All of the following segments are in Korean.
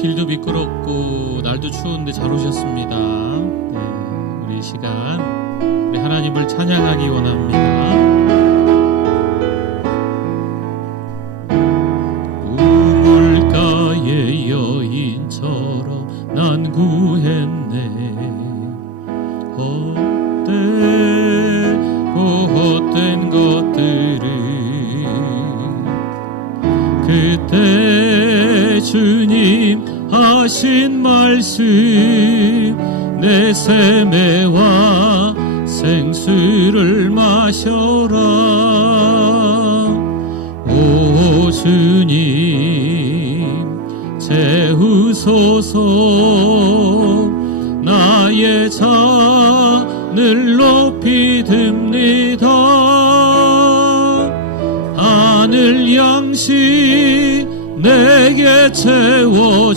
길도 미끄럽고 날도 추운데 잘 오셨습니다. 네, 우리 이 시간 우리 하나님을 찬양하기 원합니다. 우물가의 여인처럼 난 구했네. 헛된 것들을 그때 주님 하신 말씀 내 세매와 생수를 마셔라. 오 주님 채우소서. 나의 잔을 높이 듭니다. 하늘 양식 내게 채워주소서.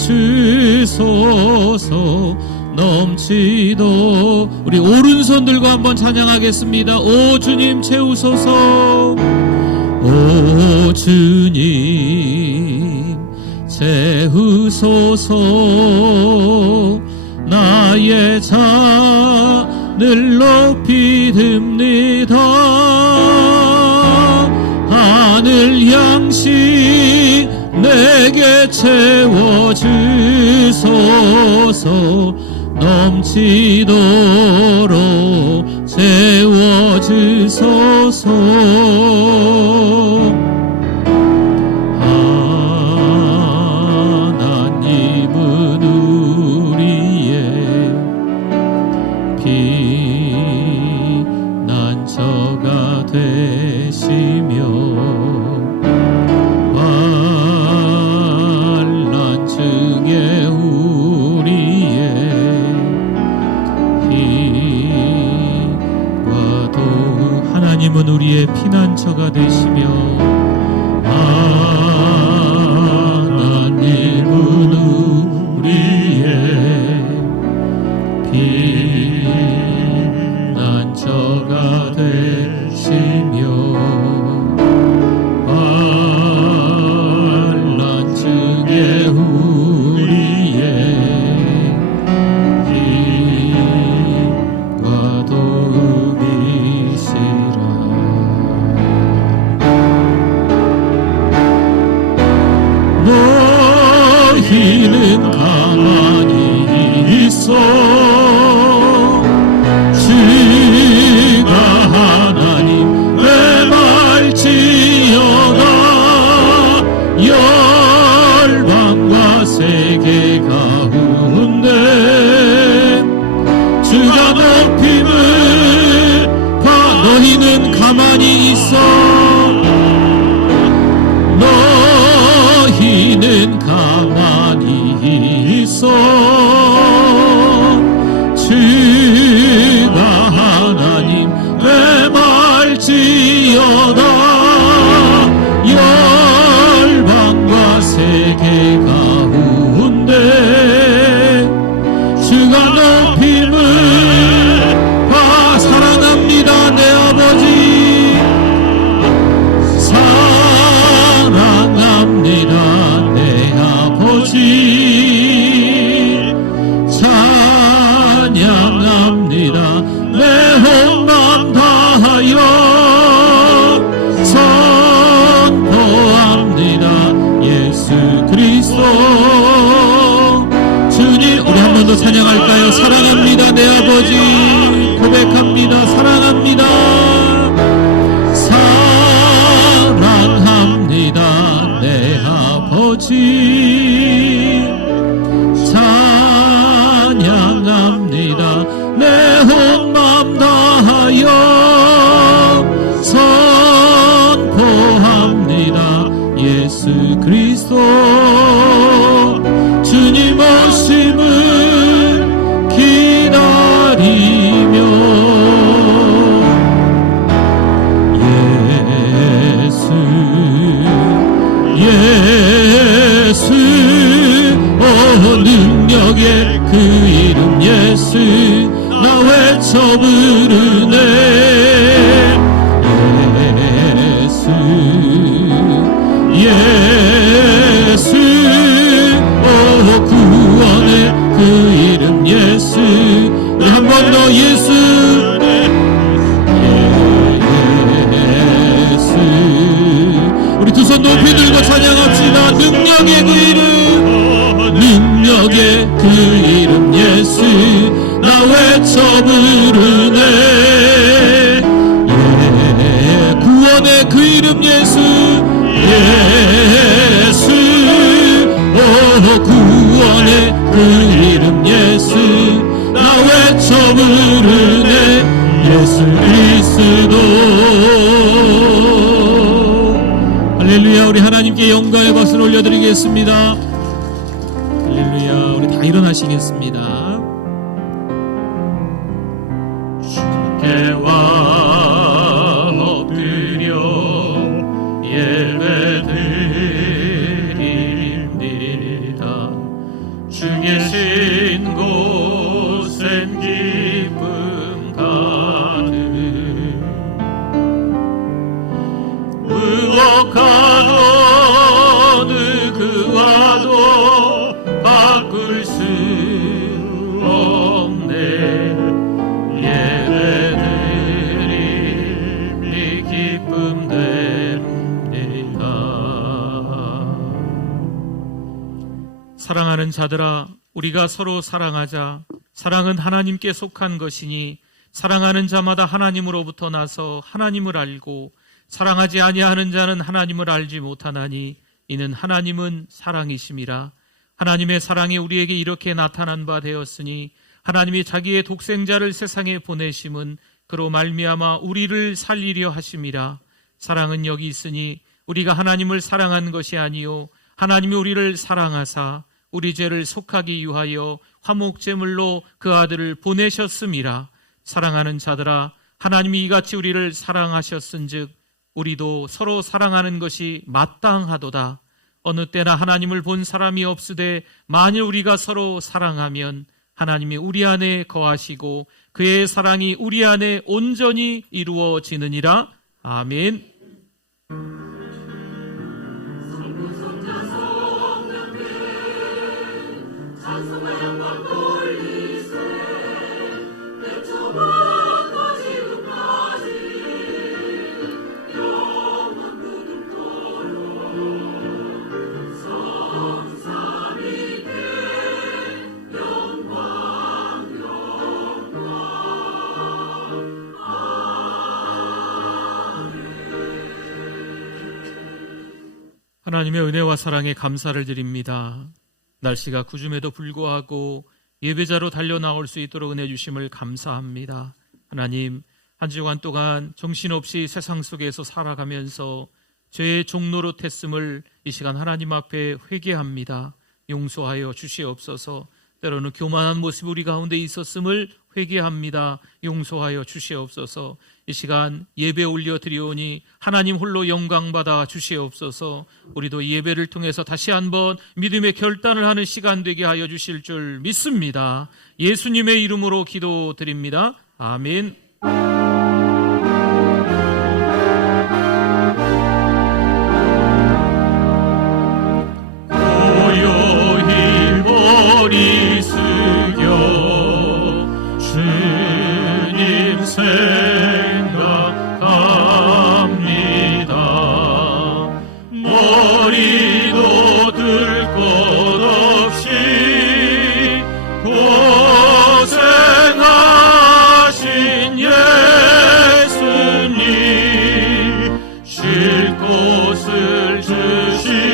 넘치도 우리 오른손 들고 한번 찬양하겠습니다. 오 주님 채우소서. 오 주님 채우소서. 나의 잔을 높이 듭니다. 하늘 양식 내게 채워주소서. 넘치도록 채워주소서. 하나님은 우리의 피난처가 되시며 환난 중에 우리의 힘과 도움. 하나님은 우리의 피난처가 되시며 하나님은 우리의 피난처가 되시며 환난 중에 우리의 힘과 도움이시라. 너희는 가만히 있어. 주가 하나님 내 말지어다. 열방과 세계 가운데 주가 높임을 봐. 너희는 가만히 있어. 너희는 가만히 있어. 주가 하나님 내 말지어다. 열방과 세계 가운데 주가 높임을 봐. 사랑합니다 내 아버지. 사랑합니다 내 아버지. 찬양합니다 내 온 맘 다하여. 선포합니다 예수 그리스도. 주님 우리 한 번 더 찬양할까요? 사랑합니다 내 아버지. 고백합니다. 사랑합니다. 사랑합니다 내 아버지. 찬양합니다 내 온 맘 다하여. 선포합니다 예수 그리스도. 주님 오심을 기다리며 예수 능력의 그 이름 예수 나 외쳐 부르네. 예수 오 오늘도 할렐루야. 우리 하나님께 영광의 박수를 올려드리겠습니다. 할렐루야. 우리 다 일어나시겠습니다. 주께와 엎드려 예배드립니다. 주 계신 곳엔 기쁨 가득 의혹한 어느 그와도 바꿀 수 없네. 예배드림이 기쁨 됩니다. 사랑하는 자들아, 우리가 서로 사랑하자. 사랑은 하나님께 속한 것이니 사랑하는 자마다 하나님으로부터 나서 하나님을 알고 사랑하지 아니하는 자는 하나님을 알지 못하나니 이는 하나님은 사랑이심이라. 하나님의 사랑이 우리에게 이렇게 나타난 바 되었으니 하나님이 자기의 독생자를 세상에 보내심은 그로 말미암아 우리를 살리려 하심이라. 사랑은 여기 있으니 우리가 하나님을 사랑한 것이 아니요 하나님이 우리를 사랑하사 우리 죄를 속하기 위하여 화목제물로 그 아들을 보내셨음이라. 사랑하는 자들아, 하나님이 이같이 우리를 사랑하셨은즉 우리도 서로 사랑하는 것이 마땅하도다. 어느 때나 하나님을 본 사람이 없으되 만일 우리가 서로 사랑하면 하나님이 우리 안에 거하시고 그의 사랑이 우리 안에 온전히 이루어지느니라. 아멘. 하나님의 은혜와 사랑에 감사를 드립니다. 날씨가 구줌에도 불구하고 예배자로 달려 나올 수 있도록 은혜 주심을 감사합니다. 하나님, 한 주간 동안 정신없이 세상 속에서 살아가면서 죄의 종로로 텄음을 이 시간 하나님 앞에 회개합니다. 용서하여 주시옵소서. 때로는 교만한 모습이 우리 가운데 있었음을 회개합니다. 용서하여 주시옵소서. 이 시간 예배 올려드리오니 하나님 홀로 영광받아 주시옵소서. 우리도 예배를 통해서 다시 한번 믿음의 결단을 하는 시간 되게 하여 주실 줄 믿습니다. 예수님의 이름으로 기도드립니다. 아멘. 고요히 머리 숙여 주님 생각합니다. 머리도 들 것 없이 고생하신 예수님 쉴 곳을 주시오니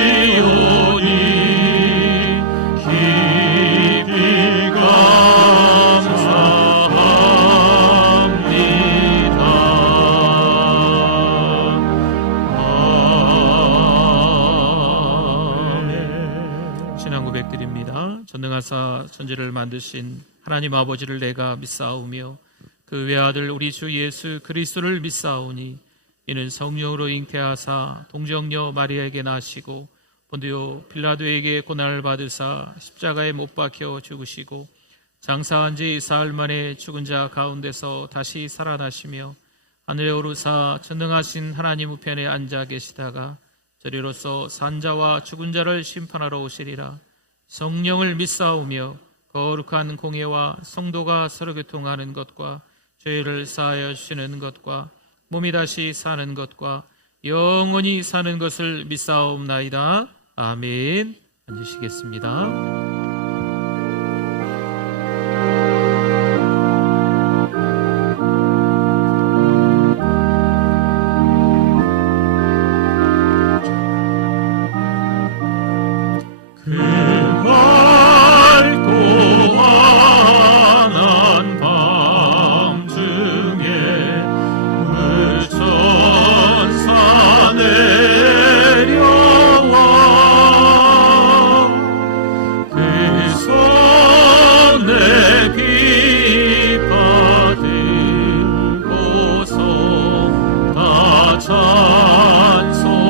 깊이 감사합니다. 아멘. 신앙 고백드립니다. 전능하사 천지를 만드신 하나님 아버지를 내가 믿사오며 그 외아들 우리 주 예수 그리스도를 믿사오니 이는 성령으로 잉태하사 동정녀 마리아에게 나시고 본디오 빌라도에게 고난을 받으사 십자가에 못 박혀 죽으시고 장사한 지 사흘 만에 죽은 자 가운데서 다시 살아나시며 하늘에 오르사 전능하신 하나님 우편에 앉아 계시다가 저리로서 산자와 죽은 자를 심판하러 오시리라. 성령을 믿사오며 거룩한 공예와 성도가 서로 교통하는 것과 죄를 사하여 주시는 것과 몸이 다시 사는 것과 영원히 사는 것을 믿사옵나이다. 아멘. 앉으시겠습니다. 찬송하기를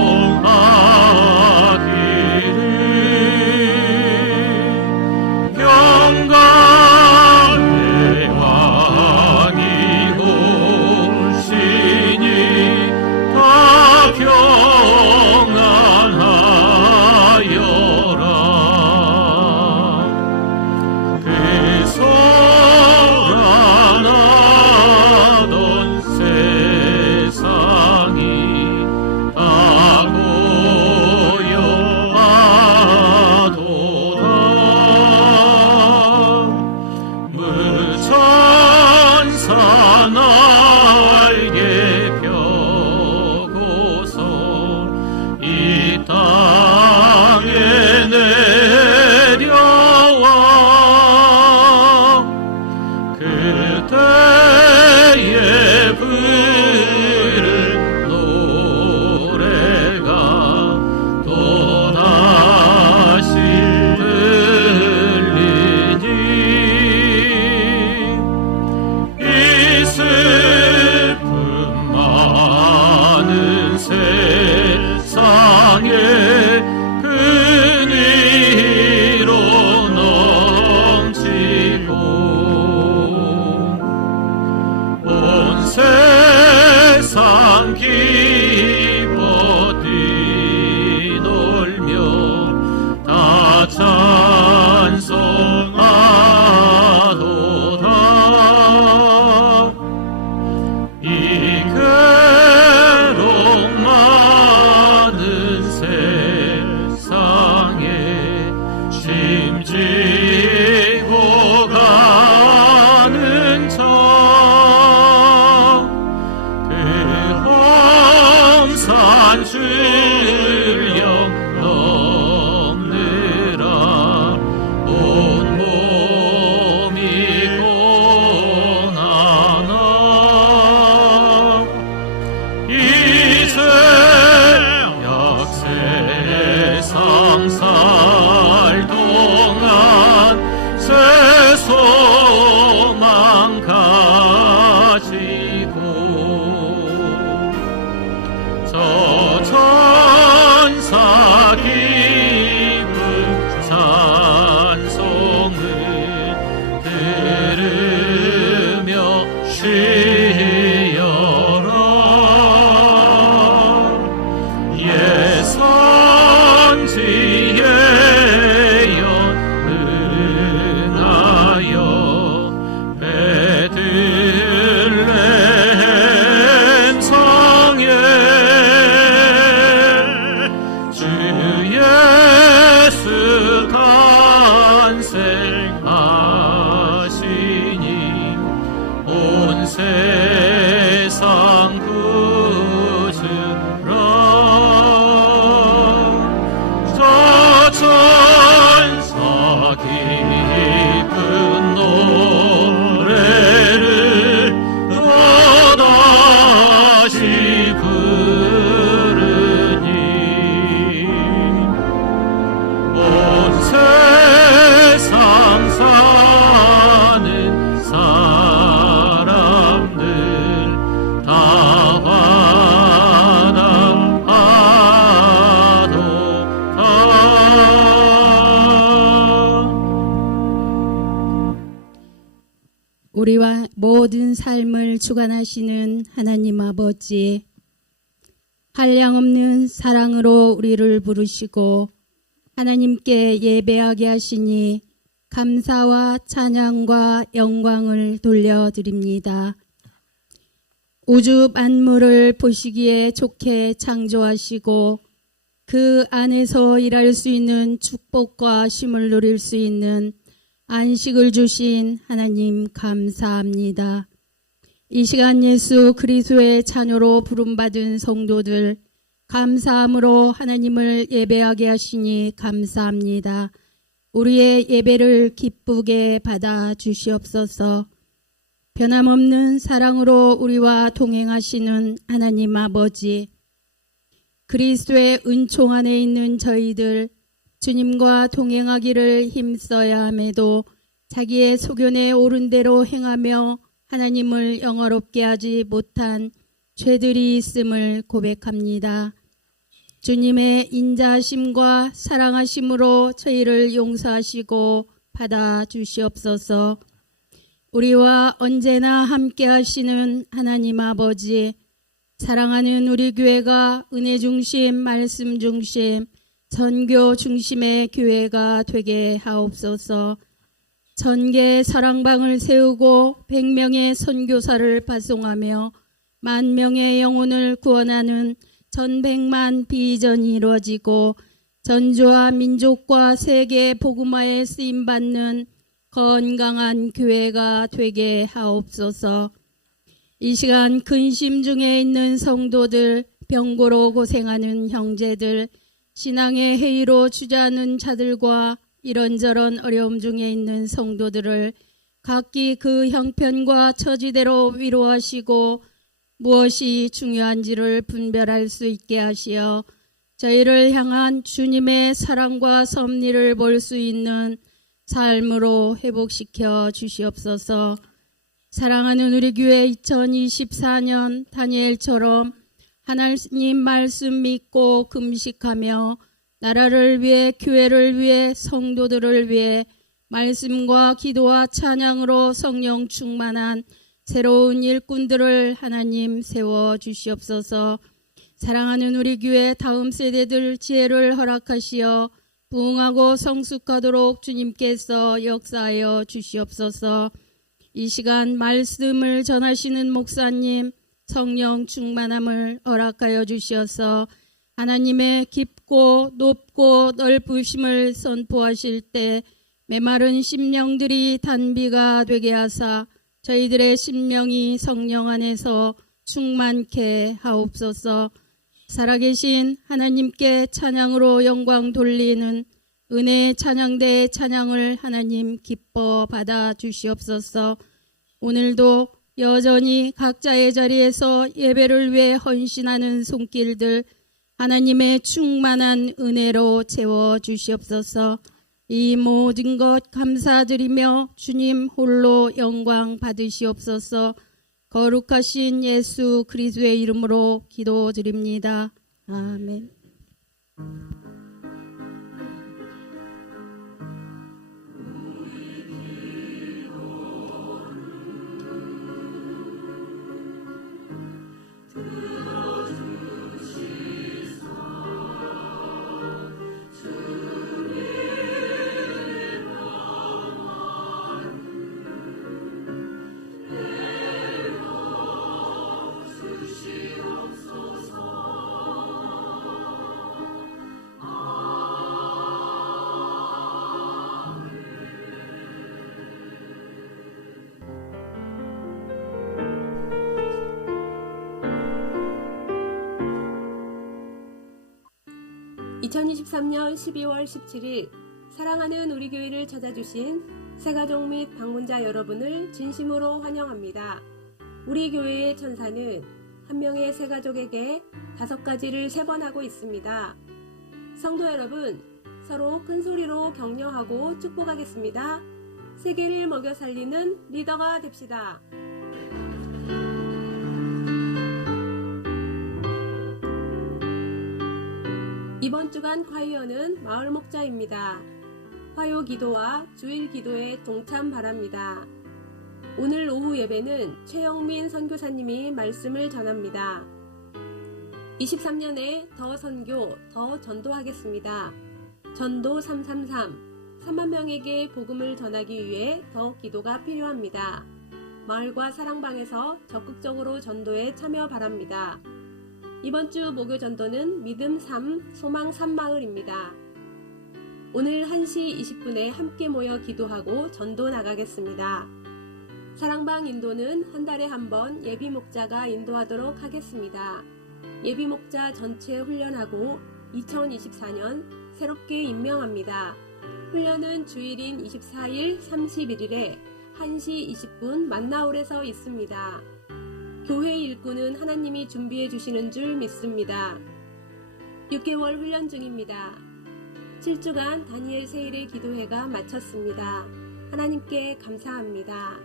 영광의 왕이고 신이 다 평안하여라. 그 소란하던 세상이 다 고요하도다. 무천사 날개 펴고서 이 땅에 내려와 그때에 부를 노래가 또다시 들리니 이 슬픔 많은 세상에 근위로 넘치고 온 세상 기뻐 뛰놀며 다 찬송하도다. 이 괴로움 많은 세상에 짐지고 가는 그 험산 출령 넘느라 온 몸이 고나나 이제 약세상 살 동안 새 소망 가지고 저 천사 기쁜 찬송을 들으며 쉬어라. 예선지에 연응하여 베들레헴 성에 주 예수 탄생하시니 온 세상 구주라. 저 천사 기쁜 노래를 또다시 부르니 온 세상 사는 사람들 다 우리와 모든 삶을 주관하시는 하나님 아버지, 한량없는 사랑으로 우리를 부르시고 하나님께 예배하게 하시니 감사와 찬양과 영광을 돌려드립니다. 우주 만물을 보시기에 좋게 창조하시고 그 안에서 일할 수 있는 축복과 쉼을 누릴 수 있는 안식을 주신 하나님 감사합니다. 이 시간 예수 그리스도의 자녀로 부름받은 성도들 감사함으로 하나님을 예배하게 하시니 감사합니다. 우리의 예배를 기쁘게 받아 주시옵소서. 변함없는 사랑으로 우리와 동행하시는 하나님 아버지, 그리스도의 은총 안에 있는 저희들 주님과 동행하기를 힘써야 함에도 자기의 소견에 옳은 대로 행하며 하나님을 영화롭게 하지 못한 죄들이 있음을 고백합니다. 주님의 인자하심과 사랑하심으로 저희를 용서하시고 받아주시옵소서. 우리와 언제나 함께 하시는 하나님 아버지, 사랑하는 우리 교회가 은혜 중심, 말씀 중심, 선교 중심의 교회가 되게 하옵소서. 1000개의 사랑방을 세우고 100명의 선교사를 파송하며 10,000명의 영혼을 구원하는 전백만 비전이 이루어지고 전주와 민족과 세계 복음화에 쓰임받는 건강한 교회가 되게 하옵소서. 이 시간 근심 중에 있는 성도들, 병고로 고생하는 형제들, 신앙의 해이로 주저하는 자들과 이런저런 어려움 중에 있는 성도들을 각기 그 형편과 처지대로 위로하시고 무엇이 중요한지를 분별할 수 있게 하시어 저희를 향한 주님의 사랑과 섭리를 볼 수 있는 삶으로 회복시켜 주시옵소서. 사랑하는 우리 교회 2024년 다니엘처럼 하나님 말씀 믿고 금식하며 나라를 위해, 교회를 위해, 성도들을 위해 말씀과 기도와 찬양으로 성령 충만한 새로운 일꾼들을 하나님 세워주시옵소서. 사랑하는 우리 교회 다음 세대들 지혜를 허락하시어 부흥하고 성숙하도록 주님께서 역사하여 주시옵소서. 이 시간 말씀을 전하시는 목사님 성령 충만함을 허락하여 주시어서 하나님의 깊고 높고 넓으심을 선포하실 때 메마른 심령들이 단비가 되게 하사 저희들의 심령이 성령 안에서 충만케 하옵소서. 살아계신 하나님께 찬양으로 영광 돌리는 은혜의 찬양대의 찬양을 하나님 기뻐 받아 주시옵소서. 오늘도 여전히 각자의 자리에서 예배를 위해 헌신하는 손길들 하나님의 충만한 은혜로 채워 주시옵소서. 이 모든 것 감사드리며 주님 홀로 영광 받으시옵소서. 거룩하신 예수 그리스도의 이름으로 기도드립니다. 아멘. 2023년 12월 17일 사랑하는 우리 교회를 찾아주신 새가족 및 방문자 여러분을 진심으로 환영합니다. 우리 교회의 천사는 한 명의 새가족에게 5가지를 3번 하고 있습니다. 성도 여러분, 서로 큰 소리로 격려하고 축복하겠습니다. 세계를 먹여 살리는 리더가 됩시다. 이번 주간 콰이어는 마을 목자입니다. 화요 기도와 주일 기도에 동참 바랍니다. 오늘 오후 예배는 최영민 선교사님이 말씀을 전합니다. 23년에 더 선교, 더 전도하겠습니다. 전도 333, 3만 명에게 복음을 전하기 위해 더 기도가 필요합니다. 마을과 사랑방에서 적극적으로 전도에 참여 바랍니다. 이번 주 목요 전도는 믿음 3, 소망 3마을입니다. 오늘 1시 20분에 함께 모여 기도하고 전도 나가겠습니다. 사랑방 인도는 한 달에 한 번 예비 목자가 인도하도록 하겠습니다. 예비 목자 전체 훈련하고 2024년 새롭게 임명합니다. 훈련은 주일인 24일, 31일에 1시 20분 만나홀에서 있습니다. 교회 일꾼은 하나님이 준비해 주시는 줄 믿습니다. 6개월 훈련 중입니다. 7주간 다니엘 세일의 기도회가 마쳤습니다. 하나님께 감사합니다.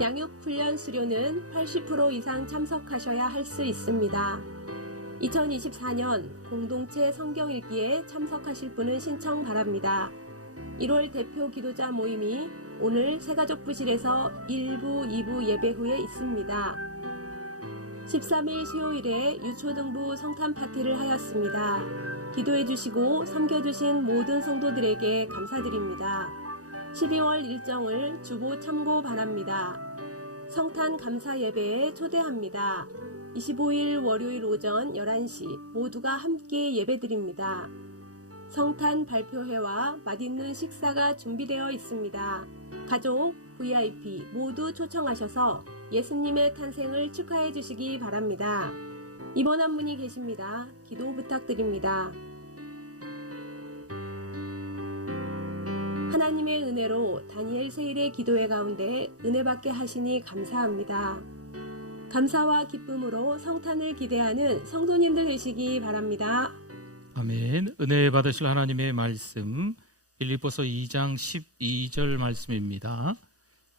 양육훈련 수료는 80% 이상 참석하셔야 할 수 있습니다. 2024년 공동체 성경 읽기에 참석하실 분은 신청 바랍니다. 1월 대표 기도자 모임이 오늘 새가족부실에서 1부, 2부 예배 후에 있습니다. 13일 수요일에 유초등부 성탄 파티를 하였습니다. 기도해 주시고 섬겨주신 모든 성도들에게 감사드립니다. 12월 일정을 주보 참고 바랍니다. 성탄 감사 예배에 초대합니다. 25일 월요일 오전 11시 모두가 함께 예배드립니다. 성탄 발표회와 맛있는 식사가 준비되어 있습니다. 가족, VIP 모두 초청하셔서 예수님의 탄생을 축하해 주시기 바랍니다. 입원한 분이 계십니다. 기도 부탁드립니다. 하나님의 은혜로 다니엘 세일의 기도회 가운데 은혜받게 하시니 감사합니다. 감사와 기쁨으로 성탄을 기대하는 성도님들 되시기 바랍니다. 아멘. 은혜 받으실 하나님의 말씀 빌립보서 2장 12절 말씀입니다.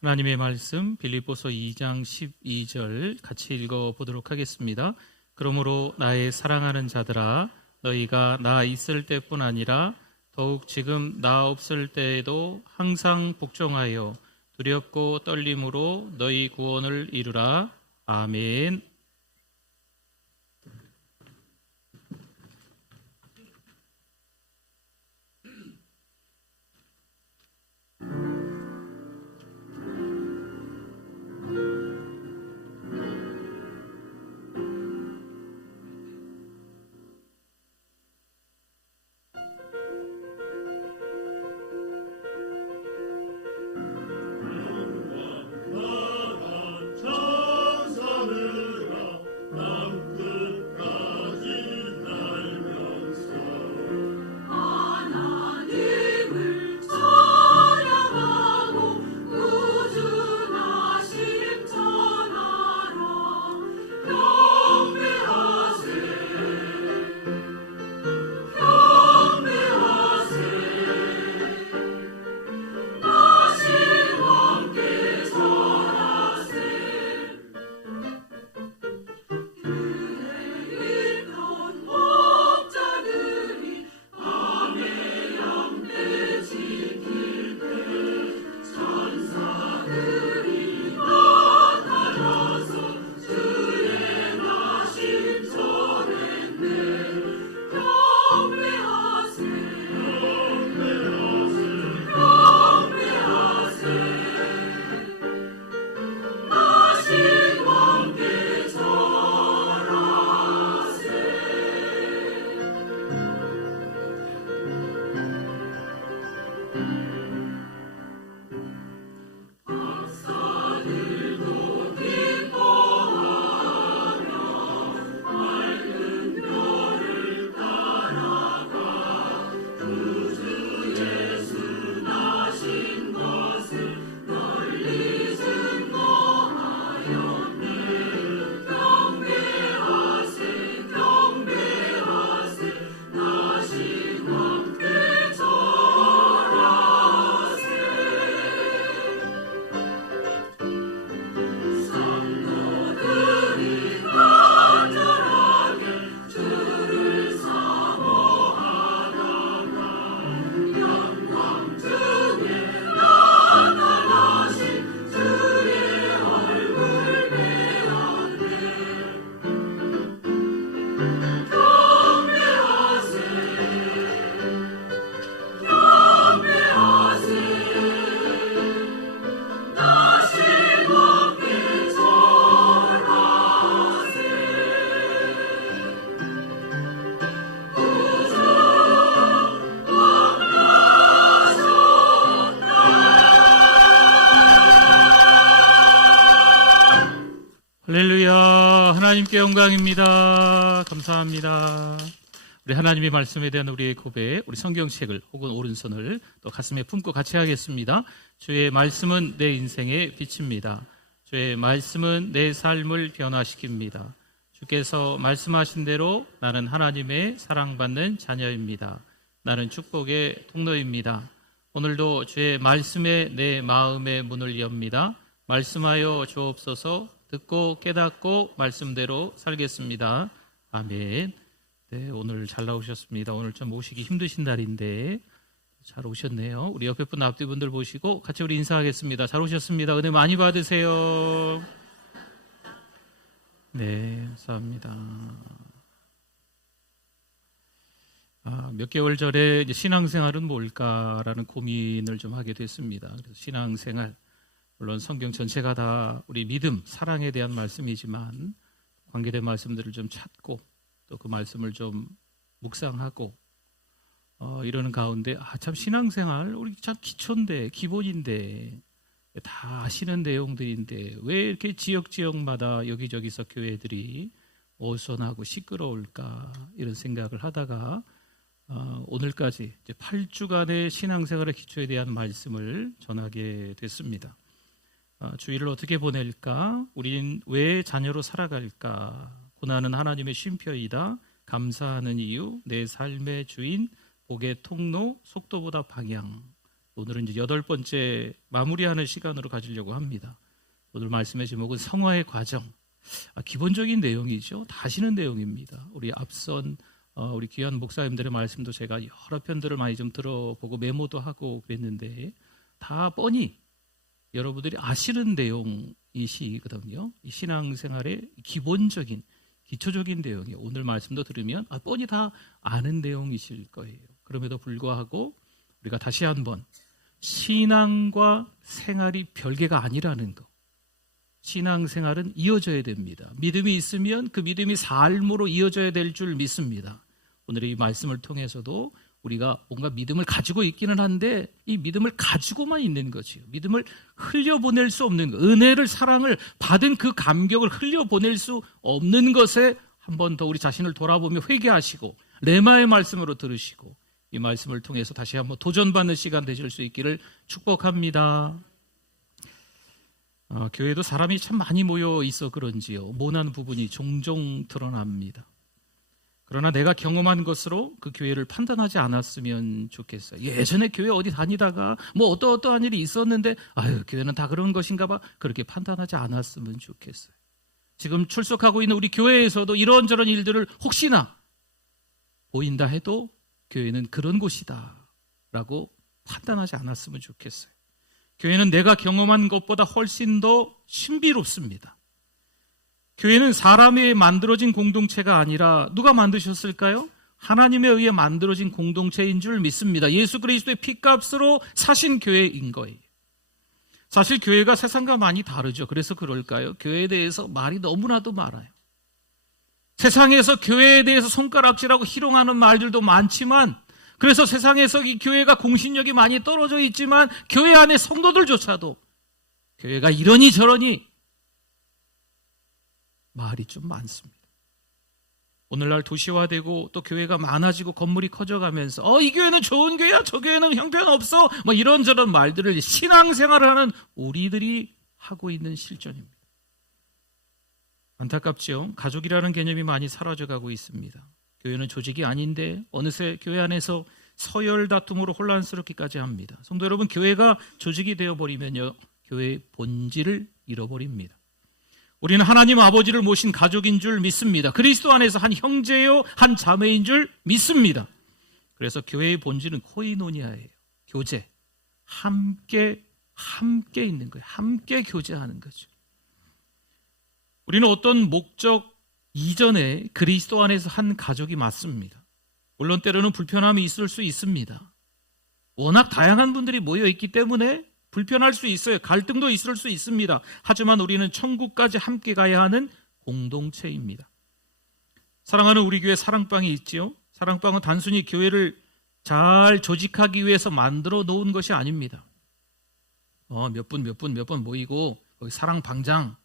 하나님의 말씀 빌립보서 2장 12절 같이 읽어보도록 하겠습니다. 그러므로 나의 사랑하는 자들아 너희가 나 있을 때뿐 아니라 더욱 지금 나 없을 때에도 항상 복종하여 두렵고 떨림으로 너희 구원을 이루라. 아멘. 할렐루야. 하나님께 영광입니다. 감사합니다. 우리 하나님의 말씀에 대한 우리의 고백, 우리 성경책을 혹은 오른손을 또 가슴에 품고 같이 하겠습니다. 주의 말씀은 내 인생의 빛입니다. 주의 말씀은 내 삶을 변화시킵니다. 주께서 말씀하신 대로 나는 하나님의 사랑받는 자녀입니다. 나는 축복의 통로입니다. 오늘도 주의 말씀에 내 마음의 문을 엽니다. 말씀하여 주옵소서. 듣고 깨닫고 말씀대로 살겠습니다. 아멘. 네, 오늘 잘 나오셨습니다. 오늘 좀 오시기 힘드신 날인데 잘 오셨네요. 우리 옆에 분 앞뒤 분들 보시고 같이 우리 인사하겠습니다. 잘 오셨습니다. 은혜 많이 받으세요. 네, 감사합니다. 몇 개월 전에 이제 신앙생활은 뭘까라는 고민을 좀 하게 됐습니다. 그래서 신앙생활, 물론 성경 전체가 다 우리 믿음, 사랑에 대한 말씀이지만 관계된 말씀들을 좀 찾고 또 그 말씀을 좀 묵상하고 이러는 가운데 참 신앙생활 우리 참 기초인데 기본인데 다 아시는 내용들인데 왜 이렇게 지역마다 여기저기서 교회들이 어수선하고 시끄러울까 이런 생각을 하다가 오늘까지 이제 8주간의 신앙생활의 기초에 대한 말씀을 전하게 됐습니다. 주일을 어떻게 보낼까? 우린 왜 자녀로 살아갈까? 고난은 하나님의 쉼표이다. 감사하는 이유, 내 삶의 주인, 복의 통로, 속도보다 방향. 오늘은 이제 8번째 마무리하는 시간으로 가지려고 합니다. 오늘 말씀의 제목은 성화의 과정. 기본적인 내용이죠. 다 아시는 내용입니다. 우리 앞선 우리 귀한 목사님들의 말씀도 제가 여러 편들을 많이 좀 들어보고 메모도 하고 그랬는데 다 뻔히 여러분들이 아시는 내용이시거든요. 이 신앙생활의 기본적인 기초적인 내용이 오늘 말씀도 들으면 뻔히 다 아는 내용이실 거예요. 그럼에도 불구하고 우리가 다시 한번 신앙과 생활이 별개가 아니라는 거. 신앙생활은 이어져야 됩니다. 믿음이 있으면 그 믿음이 삶으로 이어져야 될 줄 믿습니다. 오늘의 이 말씀을 통해서도 우리가 뭔가 믿음을 가지고 있기는 한데 이 믿음을 가지고만 있는 거지요. 믿음을 흘려보낼 수 없는 것, 은혜를 사랑을 받은 그 감격을 흘려보낼 수 없는 것에 한 번 더 우리 자신을 돌아보며 회개하시고 레마의 말씀으로 들으시고 이 말씀을 통해서 다시 한번 도전받는 시간 되실 수 있기를 축복합니다. 교회도 사람이 참 많이 모여 있어 그런지요. 모난 부분이 종종 드러납니다. 그러나 내가 경험한 것으로 그 교회를 판단하지 않았으면 좋겠어요. 예전에 교회 어디 다니다가 뭐 어떠한 일이 있었는데 교회는 다 그런 것인가 봐 그렇게 판단하지 않았으면 좋겠어요. 지금 출석하고 있는 우리 교회에서도 이런저런 일들을 혹시나 보인다 해도 교회는 그런 곳이다 라고 판단하지 않았으면 좋겠어요. 교회는 내가 경험한 것보다 훨씬 더 신비롭습니다. 교회는 사람에 의해 만들어진 공동체가 아니라 누가 만드셨을까요? 하나님에 의해 만들어진 공동체인 줄 믿습니다. 예수 그리스도의 피값으로 사신 교회인 거예요. 사실 교회가 세상과 많이 다르죠. 그래서 그럴까요? 교회에 대해서 말이 너무나도 많아요. 세상에서 교회에 대해서 손가락질하고 희롱하는 말들도 많지만 그래서 세상에서 이 교회가 공신력이 많이 떨어져 있지만 교회 안에 성도들조차도 교회가 이러니 저러니 말이 좀 많습니다. 오늘날 도시화되고 또 교회가 많아지고 건물이 커져가면서 이 교회는 좋은 교회야, 저 교회는 형편없어 뭐 이런저런 말들을 신앙생활을 하는 우리들이 하고 있는 실정입니다. 안타깝지요. 가족이라는 개념이 많이 사라져가고 있습니다. 교회는 조직이 아닌데 어느새 교회 안에서 서열 다툼으로 혼란스럽기까지 합니다. 성도 여러분, 교회가 조직이 되어버리면요 교회의 본질을 잃어버립니다. 우리는 하나님 아버지를 모신 가족인 줄 믿습니다. 그리스도 안에서 한 형제요 한 자매인 줄 믿습니다. 그래서 교회의 본질은 코이노니아예요. 교제, 함께 있는 거예요. 함께 교제하는 거죠. 우리는 어떤 목적 이전에 그리스도 안에서 한 가족이 맞습니다. 물론 때로는 불편함이 있을 수 있습니다. 워낙 다양한 분들이 모여 있기 때문에 불편할 수 있어요. 갈등도 있을 수 있습니다. 하지만 우리는 천국까지 함께 가야 하는 공동체입니다. 사랑하는 우리 교회 사랑방이 있지요. 사랑방은 단순히 교회를 잘 조직하기 위해서 만들어 놓은 것이 아닙니다. 몇 분 모이고 거기 사랑방장,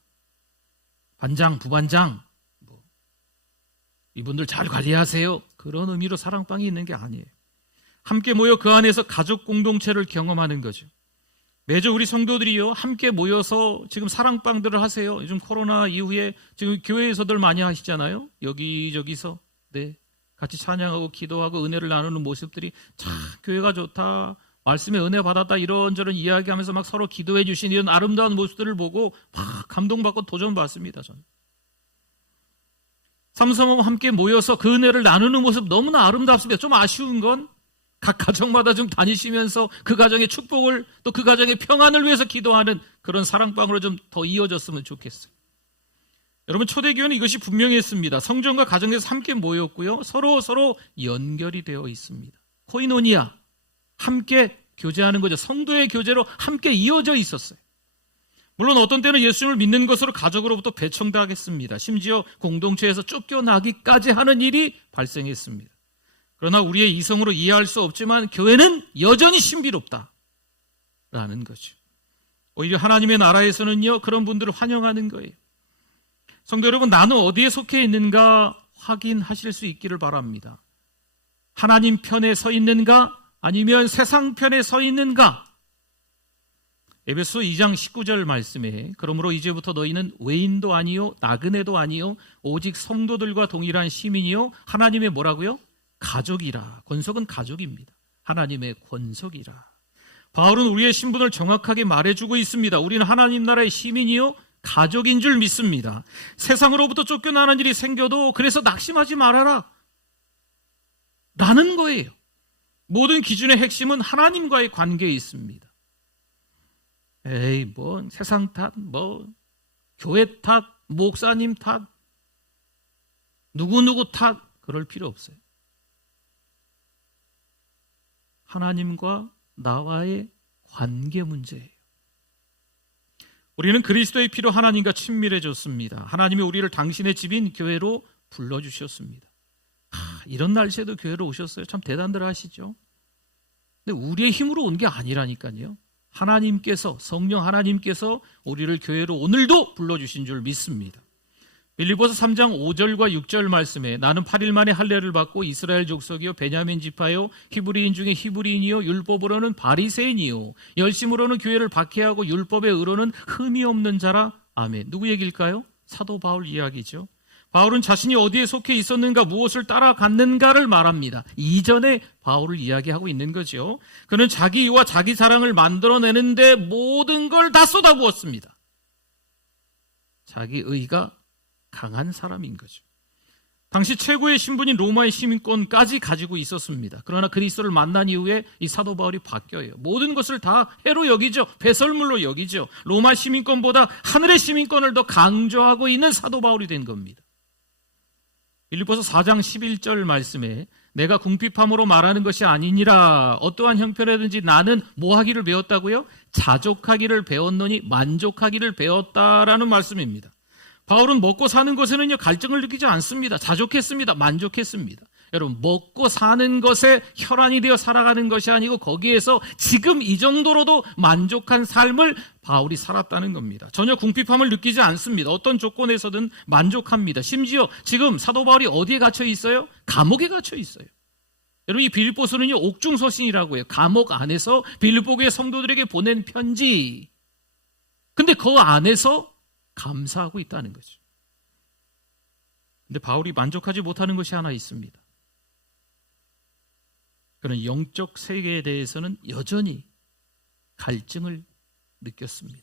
반장, 부반장 이분들 잘 관리하세요. 그런 의미로 사랑방이 있는 게 아니에요. 함께 모여 그 안에서 가족 공동체를 경험하는 거죠. 매주 우리 성도들이요 함께 모여서 지금 사랑방들을 하세요. 요즘 코로나 이후에 지금 교회에서들 많이 하시잖아요. 여기저기서 같이 찬양하고 기도하고 은혜를 나누는 모습들이 참 교회가 좋다. 말씀에 은혜 받았다 이런저런 이야기하면서 막 서로 기도해 주신 이런 아름다운 모습들을 보고 막 감동받고 도전받습니다. 저는 삼성은 함께 모여서 그 은혜를 나누는 모습 너무나 아름답습니다. 좀 아쉬운 건 각 가정마다 좀 다니시면서 그 가정의 축복을 또 그 가정의 평안을 위해서 기도하는 그런 사랑방으로 좀 더 이어졌으면 좋겠어요. 여러분, 초대교회는 이것이 분명했습니다. 성전과 가정에서 함께 모였고요. 서로 연결이 되어 있습니다. 코이노니아, 함께 교제하는 거죠. 성도의 교제로 함께 이어져 있었어요. 물론 어떤 때는 예수님을 믿는 것으로 가족으로부터 배척당했습니다. 심지어 공동체에서 쫓겨나기까지 하는 일이 발생했습니다. 그러나 우리의 이성으로 이해할 수 없지만 교회는 여전히 신비롭다라는 거죠. 오히려 하나님의 나라에서는요, 그런 분들을 환영하는 거예요. 성도 여러분, 나는 어디에 속해 있는가 확인하실 수 있기를 바랍니다. 하나님 편에 서 있는가 아니면 세상 편에 서 있는가? 에베소 2장 19절 말씀에 그러므로 이제부터 너희는 외인도 아니요 나그네도 아니요 오직 성도들과 동일한 시민이요 하나님의 뭐라고요? 가족이라. 권속은 가족입니다. 하나님의 권속이라. 바울은 우리의 신분을 정확하게 말해주고 있습니다. 우리는 하나님 나라의 시민이요 가족인 줄 믿습니다. 세상으로부터 쫓겨나는 일이 생겨도 그래서 낙심하지 말아라 라는 거예요. 모든 기준의 핵심은 하나님과의 관계에 있습니다. 에이, 뭐 세상 탓, 뭐 교회 탓, 목사님 탓, 누구누구 탓, 그럴 필요 없어요. 하나님과 나와의 관계 문제예요. 우리는 그리스도의 피로 하나님과 친밀해졌습니다. 하나님이 우리를 당신의 집인 교회로 불러주셨습니다. 이런 날씨에도 교회로 오셨어요. 참 대단들 하시죠. 근데 우리의 힘으로 온 게 아니라니까요. 하나님께서, 성령 하나님께서 우리를 교회로 오늘도 불러주신 줄 믿습니다. 빌립보서 3장 5절과 6절 말씀에 나는 8일 만에 할례를 받고 이스라엘 족속이요 베냐민 지파요 히브리인 중에 히브리인이요 율법으로는 바리새인이요 열심으로는 교회를 박해하고 율법의 의로는 흠이 없는 자라. 아멘. 누구 얘기일까요? 사도 바울 이야기죠. 바울은 자신이 어디에 속해 있었는가, 무엇을 따라갔는가를 말합니다. 이전에 바울을 이야기하고 있는 거죠. 그는 자기 이와 자기 자랑을 만들어내는데 모든 걸 다 쏟아부었습니다. 자기 의가 강한 사람인 거죠. 당시 최고의 신분인 로마의 시민권까지 가지고 있었습니다. 그러나 그리스도를 만난 이후에 이 사도 바울이 바뀌어요. 모든 것을 다 해로 여기죠. 배설물로 여기죠. 로마 시민권보다 하늘의 시민권을 더 강조하고 있는 사도 바울이 된 겁니다. 빌립보서 4장 11절 말씀에 내가 궁핍함으로 말하는 것이 아니니라. 어떠한 형편이든지 나는 뭐 하기를 배웠다고요? 자족하기를 배웠노니 만족하기를 배웠다라는 말씀입니다. 바울은 먹고 사는 것에는요 갈증을 느끼지 않습니다. 자족했습니다. 만족했습니다. 여러분, 먹고 사는 것에 혈안이 되어 살아가는 것이 아니고 거기에서 지금 이 정도로도 만족한 삶을 바울이 살았다는 겁니다. 전혀 궁핍함을 느끼지 않습니다. 어떤 조건에서든 만족합니다. 심지어 지금 사도 바울이 어디에 갇혀 있어요? 감옥에 갇혀 있어요. 여러분, 이 빌립보서는요 옥중서신이라고 해요. 감옥 안에서 빌립보교회 성도들에게 보낸 편지. 근데 그 안에서 감사하고 있다는 거죠. 근데 바울이 만족하지 못하는 것이 하나 있습니다. 그는 영적 세계에 대해서는 여전히 갈증을 느꼈습니다.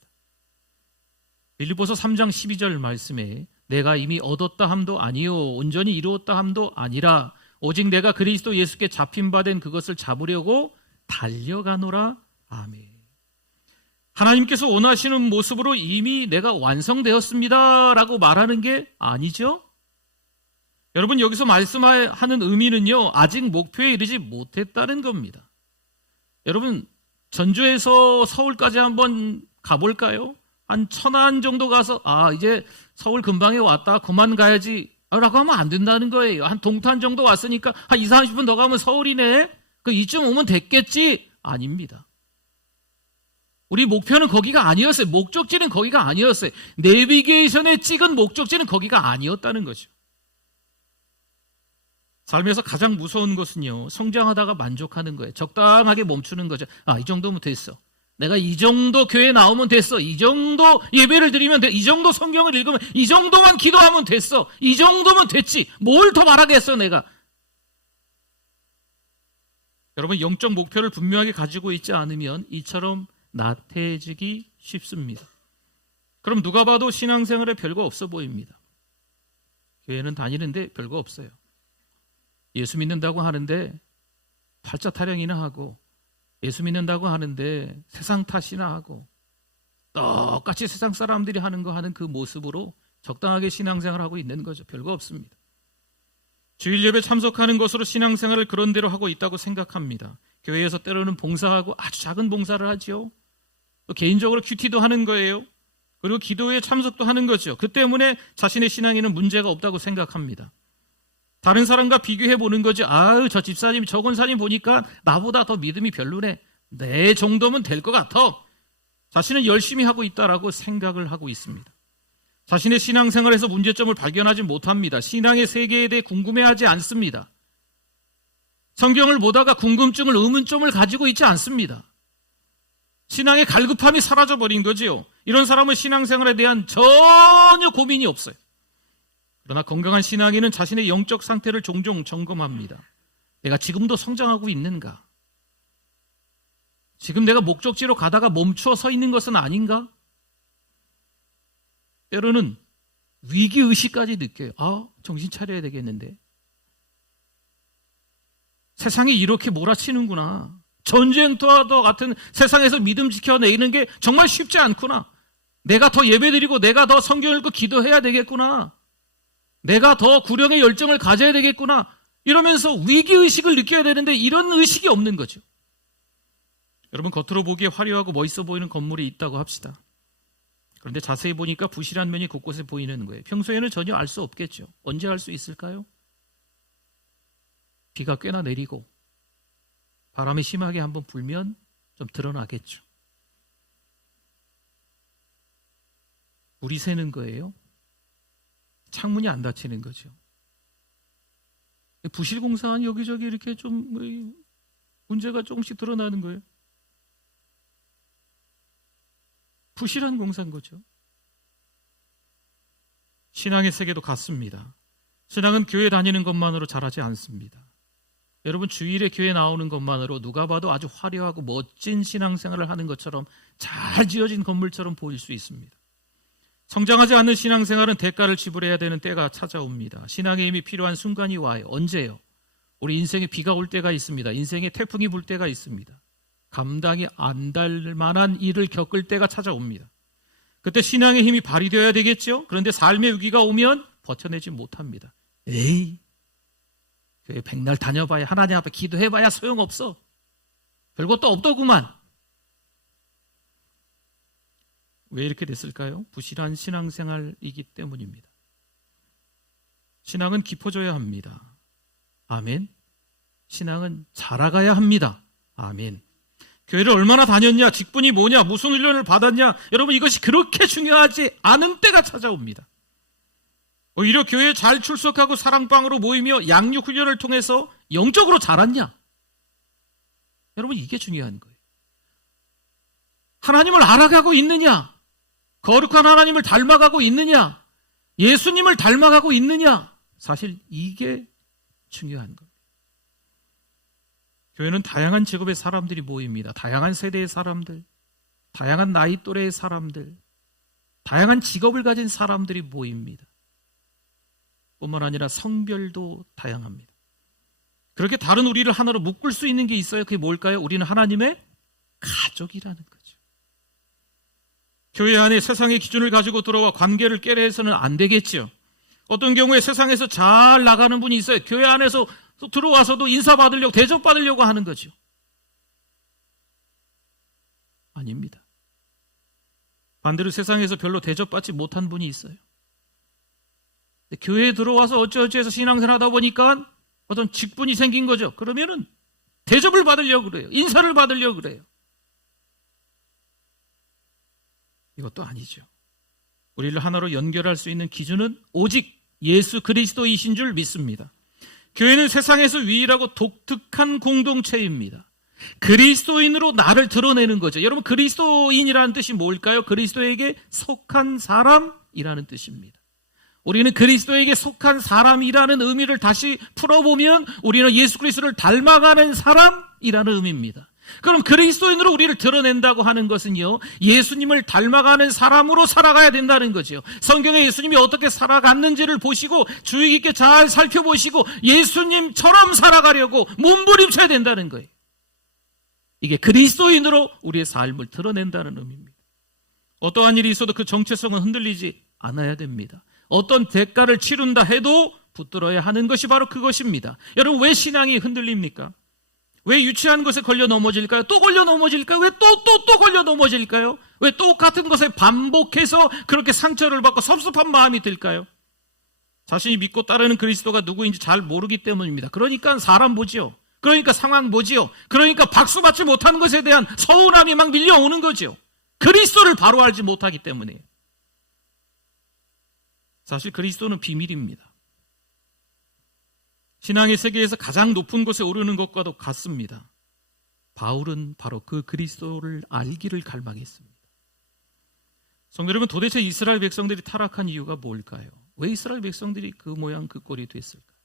빌립보서 3장 12절 말씀에 내가 이미 얻었다 함도 아니요 온전히 이루었다 함도 아니라 오직 내가 그리스도 예수께 잡힌 바 된 그것을 잡으려고 달려가노라. 아멘. 하나님께서 원하시는 모습으로 이미 내가 완성되었습니다 라고 말하는 게 아니죠. 여러분, 여기서 말씀하는 의미는요 아직 목표에 이르지 못했다는 겁니다. 여러분, 전주에서 서울까지 한번 가볼까요? 한 천안 정도 가서 이제 서울 근방에 왔다 그만 가야지 라고 하면 안 된다는 거예요. 한 동탄 정도 왔으니까 한 20-30분 더 가면 서울이네, 이쯤 오면 됐겠지. 아닙니다. 우리 목표는 거기가 아니었어요. 목적지는 거기가 아니었어요. 내비게이션에 찍은 목적지는 거기가 아니었다는 거죠. 삶에서 가장 무서운 것은요 성장하다가 만족하는 거예요. 적당하게 멈추는 거죠. 이 정도면 됐어. 내가 이 정도 교회 나오면 됐어. 이 정도 예배를 드리면 돼. 이 정도 성경을 읽으면, 이 정도만 기도하면 됐어. 이 정도면 됐지. 뭘 더 바라겠어 내가. 여러분, 영적 목표를 분명하게 가지고 있지 않으면 이처럼 나태해지기 쉽습니다. 그럼 누가 봐도 신앙생활에 별거 없어 보입니다. 교회는 다니는데 별거 없어요. 예수 믿는다고 하는데 팔자 타령이나 하고, 예수 믿는다고 하는데 세상 탓이나 하고, 똑같이 세상 사람들이 하는 거 하는 그 모습으로 적당하게 신앙생활을 하고 있는 거죠. 별거 없습니다. 주일 예배 참석하는 것으로 신앙생활을 그런 대로 하고 있다고 생각합니다. 교회에서 때로는 봉사하고 아주 작은 봉사를 하지요. 또 개인적으로 큐티도 하는 거예요. 그리고 기도에 참석도 하는 거죠. 그 때문에 자신의 신앙에는 문제가 없다고 생각합니다. 다른 사람과 비교해 보는 거죠. 아유, 저 집사님, 저 권사님 보니까 나보다 더 믿음이 별로네. 내 정도면 될 것 같아. 자신은 열심히 하고 있다라고 생각을 하고 있습니다. 자신의 신앙생활에서 문제점을 발견하지 못합니다. 신앙의 세계에 대해 궁금해하지 않습니다. 성경을 보다가 궁금증을, 의문점을 가지고 있지 않습니다. 신앙의 갈급함이 사라져버린 거지요. 이런 사람은 신앙생활에 대한 전혀 고민이 없어요. 그러나 건강한 신앙인은 자신의 영적 상태를 종종 점검합니다. 내가 지금도 성장하고 있는가? 지금 내가 목적지로 가다가 멈추어 서 있는 것은 아닌가? 때로는 위기의식까지 느껴요. 정신 차려야 되겠는데. 세상이 이렇게 몰아치는구나. 전쟁터와 같은 세상에서 믿음 지켜내는 게 정말 쉽지 않구나. 내가 더 예배드리고 내가 더 성경 읽고 기도해야 되겠구나. 내가 더 구령의 열정을 가져야 되겠구나. 이러면서 위기의식을 느껴야 되는데 이런 의식이 없는 거죠. 여러분, 겉으로 보기에 화려하고 멋있어 보이는 건물이 있다고 합시다. 그런데 자세히 보니까 부실한 면이 곳곳에 보이는 거예요. 평소에는 전혀 알 수 없겠죠. 언제 알 수 있을까요? 비가 꽤나 내리고 바람이 심하게 한번 불면 좀 드러나겠죠. 물이 새는 거예요. 창문이 안 닫히는 거죠. 부실공사한 여기저기 이렇게 좀 문제가 조금씩 드러나는 거예요. 부실한 공사인 거죠. 신앙의 세계도 같습니다. 신앙은 교회 다니는 것만으로 자라지 않습니다. 여러분, 주일에 교회 나오는 것만으로 누가 봐도 아주 화려하고 멋진 신앙생활을 하는 것처럼 잘 지어진 건물처럼 보일 수 있습니다. 성장하지 않는 신앙생활은 대가를 지불해야 되는 때가 찾아옵니다. 신앙의 힘이 필요한 순간이 와요. 언제요? 우리 인생에 비가 올 때가 있습니다. 인생에 태풍이 불 때가 있습니다. 감당이 안 될 만한 일을 겪을 때가 찾아옵니다. 그때 신앙의 힘이 발휘되어야 되겠죠? 그런데 삶의 위기가 오면 버텨내지 못합니다. 에이, 교회 백날 다녀봐야, 하나님 앞에 기도해봐야 소용없어. 별것도 없더구만. 왜 이렇게 됐을까요? 부실한 신앙생활이기 때문입니다. 신앙은 깊어져야 합니다. 아멘. 신앙은 자라가야 합니다. 아멘. 교회를 얼마나 다녔냐, 직분이 뭐냐, 무슨 훈련을 받았냐, 여러분, 이것이 그렇게 중요하지 않은 때가 찾아옵니다. 오히려 교회에 잘 출석하고 사랑방으로 모이며 양육 훈련을 통해서 영적으로 자랐냐? 여러분, 이게 중요한 거예요. 하나님을 알아가고 있느냐? 거룩한 하나님을 닮아가고 있느냐? 예수님을 닮아가고 있느냐? 사실 이게 중요한 거예요. 교회는 다양한 직업의 사람들이 모입니다. 다양한 세대의 사람들, 다양한 나이 또래의 사람들, 다양한 직업을 가진 사람들이 모입니다. 뿐만 아니라 성별도 다양합니다. 그렇게 다른 우리를 하나로 묶을 수 있는 게 있어요. 그게 뭘까요? 우리는 하나님의 가족이라는 거죠. 교회 안에 세상의 기준을 가지고 들어와 관계를 깨려 해서는 안 되겠죠. 어떤 경우에 세상에서 잘 나가는 분이 있어요. 교회 안에서 또 들어와서도 인사받으려고, 대접받으려고 하는 거죠. 아닙니다. 반대로 세상에서 별로 대접받지 못한 분이 있어요. 교회에 들어와서 어쩌어쩌해서 신앙생활 하다 보니까 어떤 직분이 생긴 거죠. 그러면은 대접을 받으려고 그래요. 인사를 받으려고 그래요. 이것도 아니죠. 우리를 하나로 연결할 수 있는 기준은 오직 예수 그리스도이신 줄 믿습니다. 교회는 세상에서 유일하고 독특한 공동체입니다. 그리스도인으로 나를 드러내는 거죠. 여러분, 그리스도인이라는 뜻이 뭘까요? 그리스도에게 속한 사람이라는 뜻입니다. 우리는 그리스도에게 속한 사람이라는 의미를 다시 풀어보면 우리는 예수 그리스도를 닮아가는 사람이라는 의미입니다. 그럼 그리스도인으로 우리를 드러낸다고 하는 것은요, 예수님을 닮아가는 사람으로 살아가야 된다는 거죠. 성경에 예수님이 어떻게 살아갔는지를 보시고 주의 깊게 잘 살펴보시고 예수님처럼 살아가려고 몸부림쳐야 된다는 거예요. 이게 그리스도인으로 우리의 삶을 드러낸다는 의미입니다. 어떠한 일이 있어도 그 정체성은 흔들리지 않아야 됩니다. 어떤 대가를 치른다 해도 붙들어야 하는 것이 바로 그것입니다. 여러분, 왜 신앙이 흔들립니까? 왜 유치한 것에 걸려 넘어질까요? 또 걸려 넘어질까요? 왜 또 걸려 넘어질까요? 왜 똑같은 것에 반복해서 그렇게 상처를 받고 섭섭한 마음이 들까요? 자신이 믿고 따르는 그리스도가 누구인지 잘 모르기 때문입니다. 그러니까 사람 보지요. 그러니까 상황 보지요. 그러니까 박수 받지 못하는 것에 대한 서운함이 막 밀려오는 거죠. 그리스도를 바로 알지 못하기 때문에. 사실 그리스도는 비밀입니다. 신앙의 세계에서 가장 높은 곳에 오르는 것과도 같습니다. 바울은 바로 그 그리스도를 알기를 갈망했습니다. 성도 여러분, 도대체 이스라엘 백성들이 타락한 이유가 뭘까요? 왜 이스라엘 백성들이 그 모양 그 꼴이 됐을까요?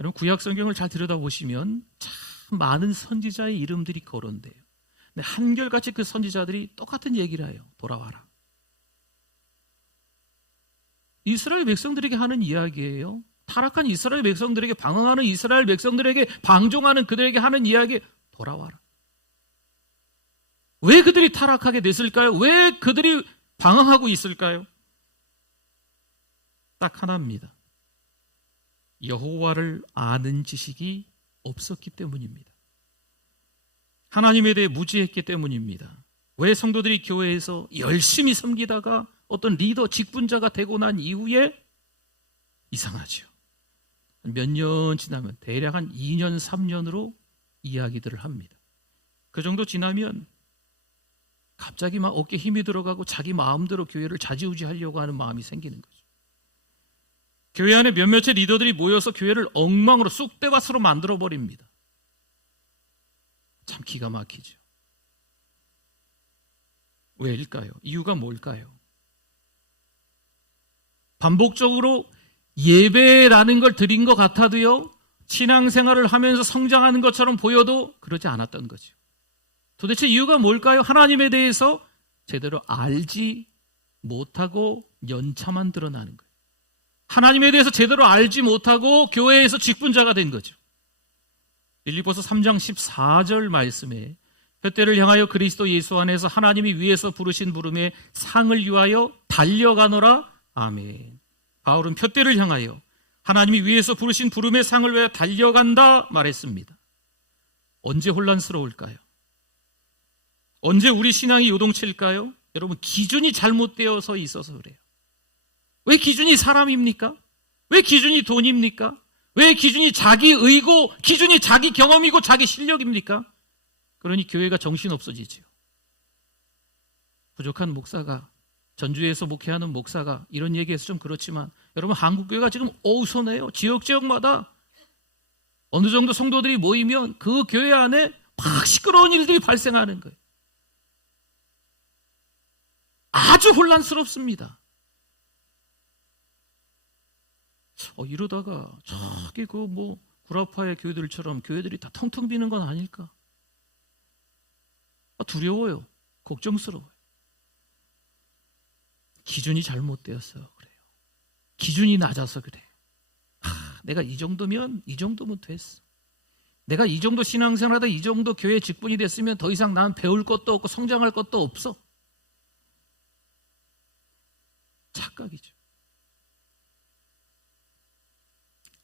여러분, 구약 성경을 잘 들여다보시면 참 많은 선지자의 이름들이 거론돼요. 근데 한결같이 그 선지자들이 똑같은 얘기를 해요. 돌아와라. 이스라엘 백성들에게 하는 이야기예요. 타락한 이스라엘 백성들에게 방황하는 이스라엘 백성들에게 방종하는 그들에게 하는 이야기, 돌아와라. 왜 그들이 타락하게 됐을까요? 왜 그들이 방황하고 있을까요? 딱 하나입니다. 여호와를 아는 지식이 없었기 때문입니다. 하나님에 대해 무지했기 때문입니다. 왜 성도들이 교회에서 열심히 섬기다가 어떤 리더 직분자가 되고 난 이후에 이상하죠. 몇 년 지나면 대략 한 2년, 3년으로 이야기들을 합니다. 그 정도 지나면 갑자기 막 어깨에 힘이 들어가고 자기 마음대로 교회를 좌지우지하려고 하는 마음이 생기는 거죠. 교회 안에 몇몇의 리더들이 모여서 교회를 엉망으로 쑥대밭으로 만들어버립니다. 참 기가 막히죠. 왜일까요? 이유가 뭘까요? 반복적으로 예배라는 걸 드린 것 같아도요, 신앙생활을 하면서 성장하는 것처럼 보여도 그러지 않았던 거죠. 도대체 이유가 뭘까요? 하나님에 대해서 제대로 알지 못하고 연차만 드러나는 거예요. 하나님에 대해서 제대로 알지 못하고 교회에서 직분자가 된 거죠. 빌립보서 3장 14절 말씀에 푯대를 향하여 그리스도 예수 안에서 하나님이 위에서 부르신 부름에 상을 위하여 달려가노라. 아멘. 바울은 푯대를 향하여 하나님이 위에서 부르신 부름의 상을 위하여 달려간다 말했습니다. 언제 혼란스러울까요? 언제 우리 신앙이 요동칠까요? 여러분, 기준이 잘못되어서 있어서 그래요. 왜 기준이 사람입니까? 왜 기준이 돈입니까? 왜 기준이 자기 의고, 기준이 자기 경험이고 자기 실력입니까? 그러니 교회가 정신없어지죠. 부족한 목사가, 전주에서 목회하는 목사가 이런 얘기해서 좀 그렇지만 여러분, 한국교회가 지금 어우선해요. 지역마다 어느 정도 성도들이 모이면 그 교회 안에 막 시끄러운 일들이 발생하는 거예요. 아주 혼란스럽습니다. 이러다가 저기 구라파의 교회들처럼 교회들이 다 텅텅 비는 건 아닐까? 두려워요. 걱정스러워요. 기준이 잘못되어서 그래요. 기준이 낮아서 그래요. 내가 이 정도면 됐어. 내가 이 정도 신앙생활하다 이 정도 교회 직분이 됐으면 더 이상 난 배울 것도 없고 성장할 것도 없어. 착각이죠.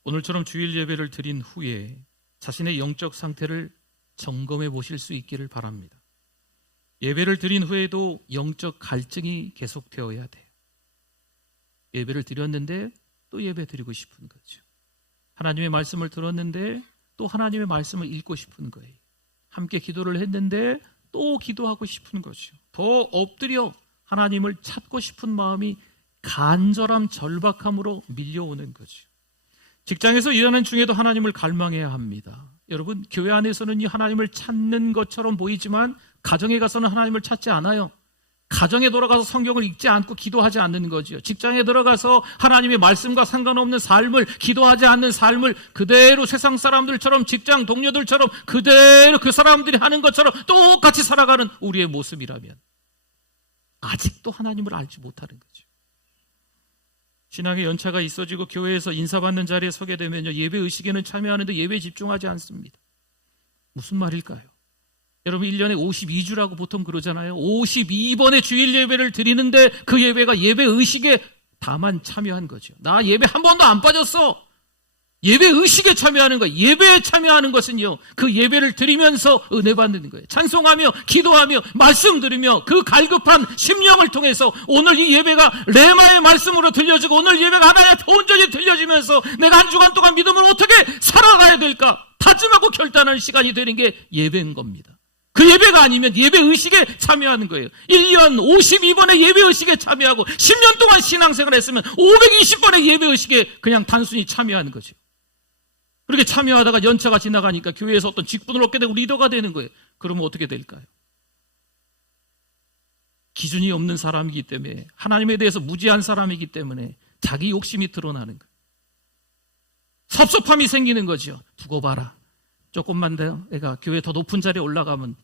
오늘처럼 주일 예배를 드린 후에 자신의 영적 상태를 점검해 보실 수 있기를 바랍니다. 예배를 드린 후에도 영적 갈증이 계속되어야 돼요. 예배를 드렸는데 또 예배 드리고 싶은 거죠. 하나님의 말씀을 들었는데 또 하나님의 말씀을 읽고 싶은 거예요. 함께 기도를 했는데 또 기도하고 싶은 거죠. 더 엎드려 하나님을 찾고 싶은 마음이 간절함, 절박함으로 밀려오는 거죠. 직장에서 일하는 중에도 하나님을 갈망해야 합니다. 여러분, 교회 안에서는 이 하나님을 찾는 것처럼 보이지만 가정에 가서는 하나님을 찾지 않아요. 가정에 돌아가서 성경을 읽지 않고 기도하지 않는 거죠. 직장에 들어가서 하나님의 말씀과 상관없는 삶을, 기도하지 않는 삶을 그대로 세상 사람들처럼, 직장 동료들처럼 그대로 그 사람들이 하는 것처럼 똑같이 살아가는 우리의 모습이라면 아직도 하나님을 알지 못하는 거죠. 신앙의 연차가 있어지고 교회에서 인사받는 자리에 서게 되면요, 예배 의식에는 참여하는데 예배에 집중하지 않습니다. 무슨 말일까요? 여러분, 1년에 52주라고 보통 그러잖아요. 52번의 주일 예배를 드리는데 그 예배가 예배 의식에 다만 참여한 거죠. 나 예배 한 번도 안 빠졌어. 예배 의식에 참여하는 거예요. 예배에 참여하는 것은요, 그 예배를 드리면서 은혜 받는 거예요. 찬송하며 기도하며 말씀 들으며 그 갈급한 심령을 통해서 오늘 이 예배가 레마의 말씀으로 들려지고 오늘 예배가 하나님의 온전히 들려지면서 내가 한 주간 동안 믿음을 어떻게 살아가야 될까 다짐하고 결단하는 시간이 되는 게 예배인 겁니다. 그 예배가 아니면 예배 의식에 참여하는 거예요. 1년 52번의 예배 의식에 참여하고 10년 동안 신앙생활을 했으면 520번의 예배 의식에 그냥 단순히 참여하는 거죠. 그렇게 참여하다가 연차가 지나가니까 교회에서 어떤 직분을 얻게 되고 리더가 되는 거예요. 그러면 어떻게 될까요? 기준이 없는 사람이기 때문에, 하나님에 대해서 무지한 사람이기 때문에 자기 욕심이 드러나는 거예요. 섭섭함이 생기는 거죠. 두고 봐라. 조금만 더 애가 교회 더 높은 자리에 올라가면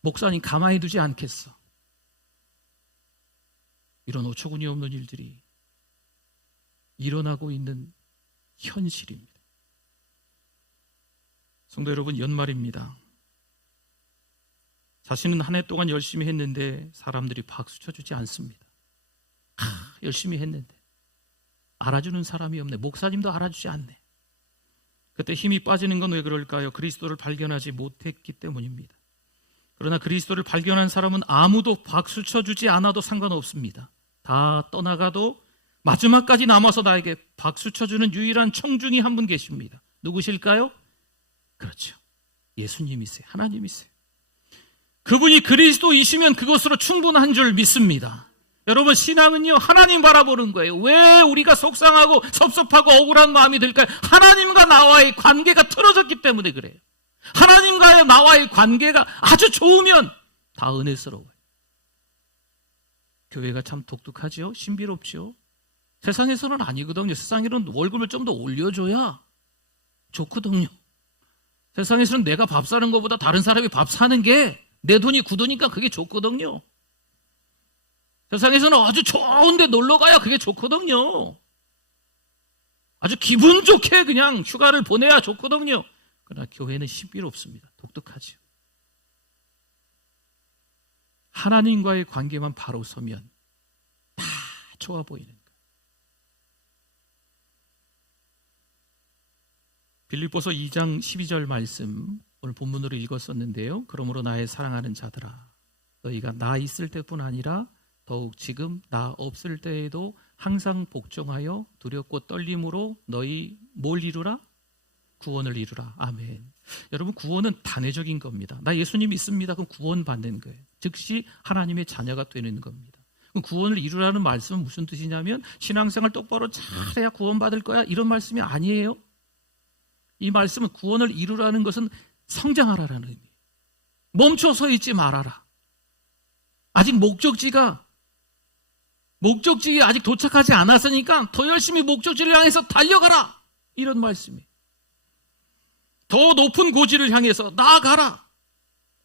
목사님 가만히 두지 않겠어. 이런 어처구니 없는 일들이 일어나고 있는 현실입니다. 성도 여러분, 연말입니다. 자신은 한 해 동안 열심히 했는데 사람들이 박수 쳐주지 않습니다. 열심히 했는데 알아주는 사람이 없네. 목사님도 알아주지 않네. 그때 힘이 빠지는 건 왜 그럴까요? 그리스도를 발견하지 못했기 때문입니다. 그러나 그리스도를 발견한 사람은 아무도 박수 쳐주지 않아도 상관없습니다. 다 떠나가도 마지막까지 남아서 나에게 박수 쳐주는 유일한 청중이 한 분 계십니다. 누구실까요? 그렇죠. 예수님이세요. 하나님이세요. 그분이 그리스도이시면 그것으로 충분한 줄 믿습니다. 여러분, 신앙은요, 하나님 바라보는 거예요. 왜 우리가 속상하고 섭섭하고 억울한 마음이 들까요? 하나님과 나와의 관계가 틀어졌기 때문에 그래요. 하나님과의 나와의 관계가 아주 좋으면 다 은혜스러워요. 교회가 참 독특하죠. 신비롭죠. 세상에서는 아니거든요. 세상에는 월급을 좀 더 올려줘야 좋거든요. 세상에서는 내가 밥 사는 것보다 다른 사람이 밥 사는 게 내 돈이 굳으니까 그게 좋거든요. 세상에서는 아주 좋은데 놀러 가야 그게 좋거든요. 아주 기분 좋게 그냥 휴가를 보내야 좋거든요. 그러나 교회는 신비롭습니다. 독특하죠. 하나님과의 관계만 바로 서면 다 좋아 보이는 거예요. 빌립보서 2장 12절 말씀 오늘 본문으로 읽었었는데요. 그러므로 나의 사랑하는 자들아, 너희가 나 있을 때뿐 아니라 더욱 지금 나 없을 때에도 항상 복종하여 두렵고 떨림으로 너희 뭘 이루라? 구원을 이루라. 아멘. 여러분, 구원은 단회적인 겁니다. 나 예수님 믿습니다. 그럼 구원 받는 거예요. 즉시 하나님의 자녀가 되는 겁니다. 그럼 구원을 이루라는 말씀은 무슨 뜻이냐면 신앙생활 똑바로 잘해야 구원받을 거야, 이런 말씀이 아니에요. 이 말씀은 구원을 이루라는 것은 성장하라는 의미. 멈춰서 있지 말아라. 아직 목적지에 아직 도착하지 않았으니까 더 열심히 목적지를 향해서 달려가라, 이런 말씀이에요. 더 높은 고지를 향해서 나아가라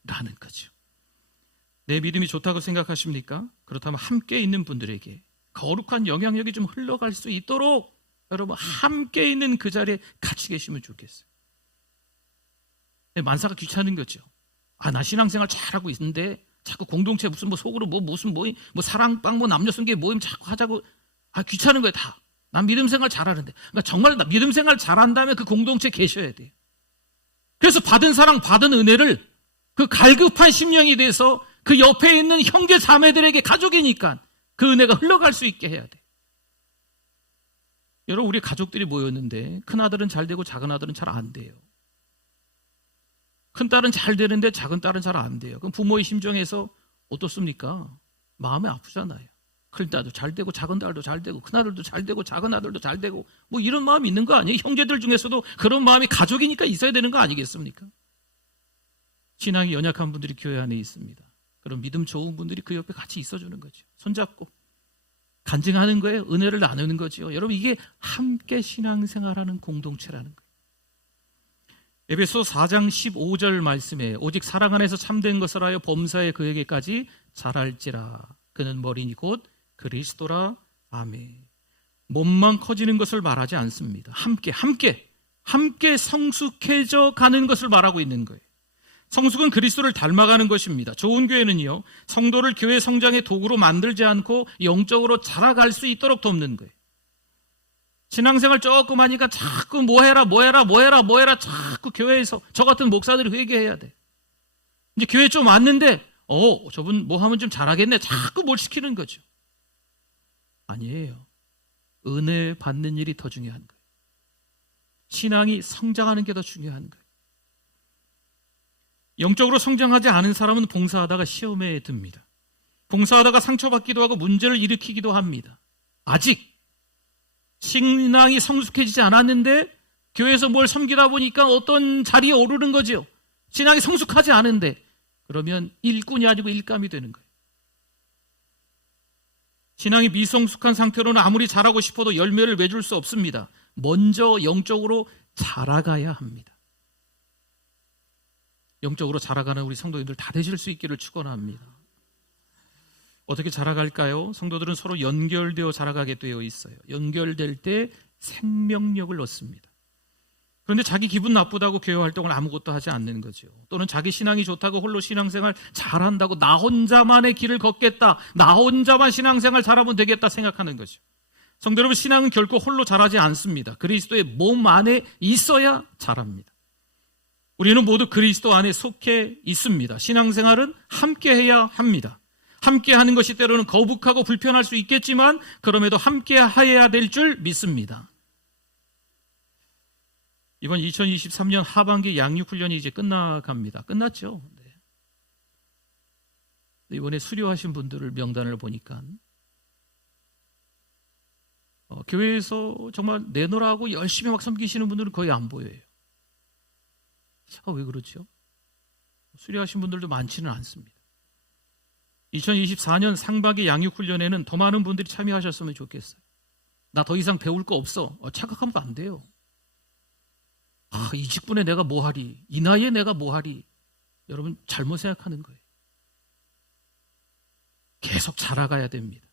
라는 거죠. 내 믿음이 좋다고 생각하십니까? 그렇다면 함께 있는 분들에게 거룩한 영향력이 좀 흘러갈 수 있도록 여러분 함께 있는 그 자리에 같이 계시면 좋겠어요. 만사가 귀찮은 거죠. 나 신앙생활 잘하고 있는데 자꾸 공동체 무슨 속으로 무슨 모임, 사랑방, 남녀 성교 모임 자꾸 하자고. 귀찮은 거예요, 다. 난 믿음 생활 잘하는데. 그러니까 정말 믿음 생활 잘한다면 그 공동체 계셔야 돼요. 그래서 받은 사랑, 받은 은혜를 그 갈급한 심령이 돼서 그 옆에 있는 형제 자매들에게, 가족이니까 그 은혜가 흘러갈 수 있게 해야 돼. 여러분, 우리 가족들이 모였는데 큰 아들은 잘 되고 작은 아들은 잘 안 돼요. 큰 딸은 잘 되는데 작은 딸은 잘 안 돼요. 그럼 부모의 심정에서 어떻습니까? 마음이 아프잖아요. 큰 딸도 잘 되고 작은 딸도 잘 되고 큰 아들도 잘 되고 작은 아들도 잘 되고 이런 마음이 있는 거 아니에요? 형제들 중에서도 그런 마음이 가족이니까 있어야 되는 거 아니겠습니까? 신앙이 연약한 분들이 교회 안에 있습니다. 그런 믿음 좋은 분들이 그 옆에 같이 있어주는 거죠. 손잡고 간증하는 거예요. 은혜를 나누는 거죠. 여러분, 이게 함께 신앙생활하는 공동체라는 거예요. 에베소 4장 15절 말씀에 오직 사랑 안에서 참된 것을 하여 범사에 그에게까지 자랄지라. 그는 머리니 곧 그리스도라. 아멘. 몸만 커지는 것을 말하지 않습니다. 함께 성숙해져 가는 것을 말하고 있는 거예요. 성숙은 그리스도를 닮아가는 것입니다. 좋은 교회는요, 성도를 교회 성장의 도구로 만들지 않고 영적으로 자라갈 수 있도록 돕는 거예요. 신앙생활 조금 하니까 자꾸 뭐 해라 자꾸 교회에서 저 같은 목사들이 회개해야 돼. 이제 교회 좀 왔는데 저분 뭐 하면 좀 잘하겠네, 자꾸 뭘 시키는 거죠. 아니에요. 은혜 받는 일이 더 중요한 거예요. 신앙이 성장하는 게 더 중요한 거예요. 영적으로 성장하지 않은 사람은 봉사하다가 시험에 듭니다. 봉사하다가 상처받기도 하고 문제를 일으키기도 합니다. 아직 신앙이 성숙해지지 않았는데 교회에서 뭘 섬기다 보니까 어떤 자리에 오르는 거죠. 신앙이 성숙하지 않은데 그러면 일꾼이 아니고 일감이 되는 거예요. 신앙이 미성숙한 상태로는 아무리 잘하고 싶어도 열매를 맺을 수 없습니다. 먼저 영적으로 자라가야 합니다. 영적으로 자라가는 우리 성도님들 다 되실 수 있기를 축원합니다. 어떻게 자라갈까요? 성도들은 서로 연결되어 자라가게 되어 있어요. 연결될 때 생명력을 얻습니다. 그런데 자기 기분 나쁘다고 교회 활동을 아무것도 하지 않는 거죠. 또는 자기 신앙이 좋다고 홀로 신앙생활 잘한다고 나 혼자만의 길을 걷겠다, 나 혼자만 신앙생활 잘하면 되겠다 생각하는 거죠. 성도 여러분, 신앙은 결코 홀로 자라지 않습니다. 그리스도의 몸 안에 있어야 자랍니다. 우리는 모두 그리스도 안에 속해 있습니다. 신앙생활은 함께 해야 합니다. 함께 하는 것이 때로는 거북하고 불편할 수 있겠지만 그럼에도 함께 해야 될 줄 믿습니다. 이번 2023년 하반기 양육훈련이 이제 끝나갑니다. 끝났죠? 네. 이번에 수료하신 분들을 명단을 보니까 교회에서 정말 내놓으라고 열심히 막 섬기시는 분들은 거의 안 보여요. 왜 그렇죠? 수료하신 분들도 많지는 않습니다. 2024년 상반기 양육훈련에는 더 많은 분들이 참여하셨으면 좋겠어요. 나 더 이상 배울 거 없어. 착각하면 안 돼요. 이 직분에 내가 뭐 하리, 이 나이에 내가 뭐 하리. 여러분, 잘못 생각하는 거예요. 계속 자라가야 됩니다.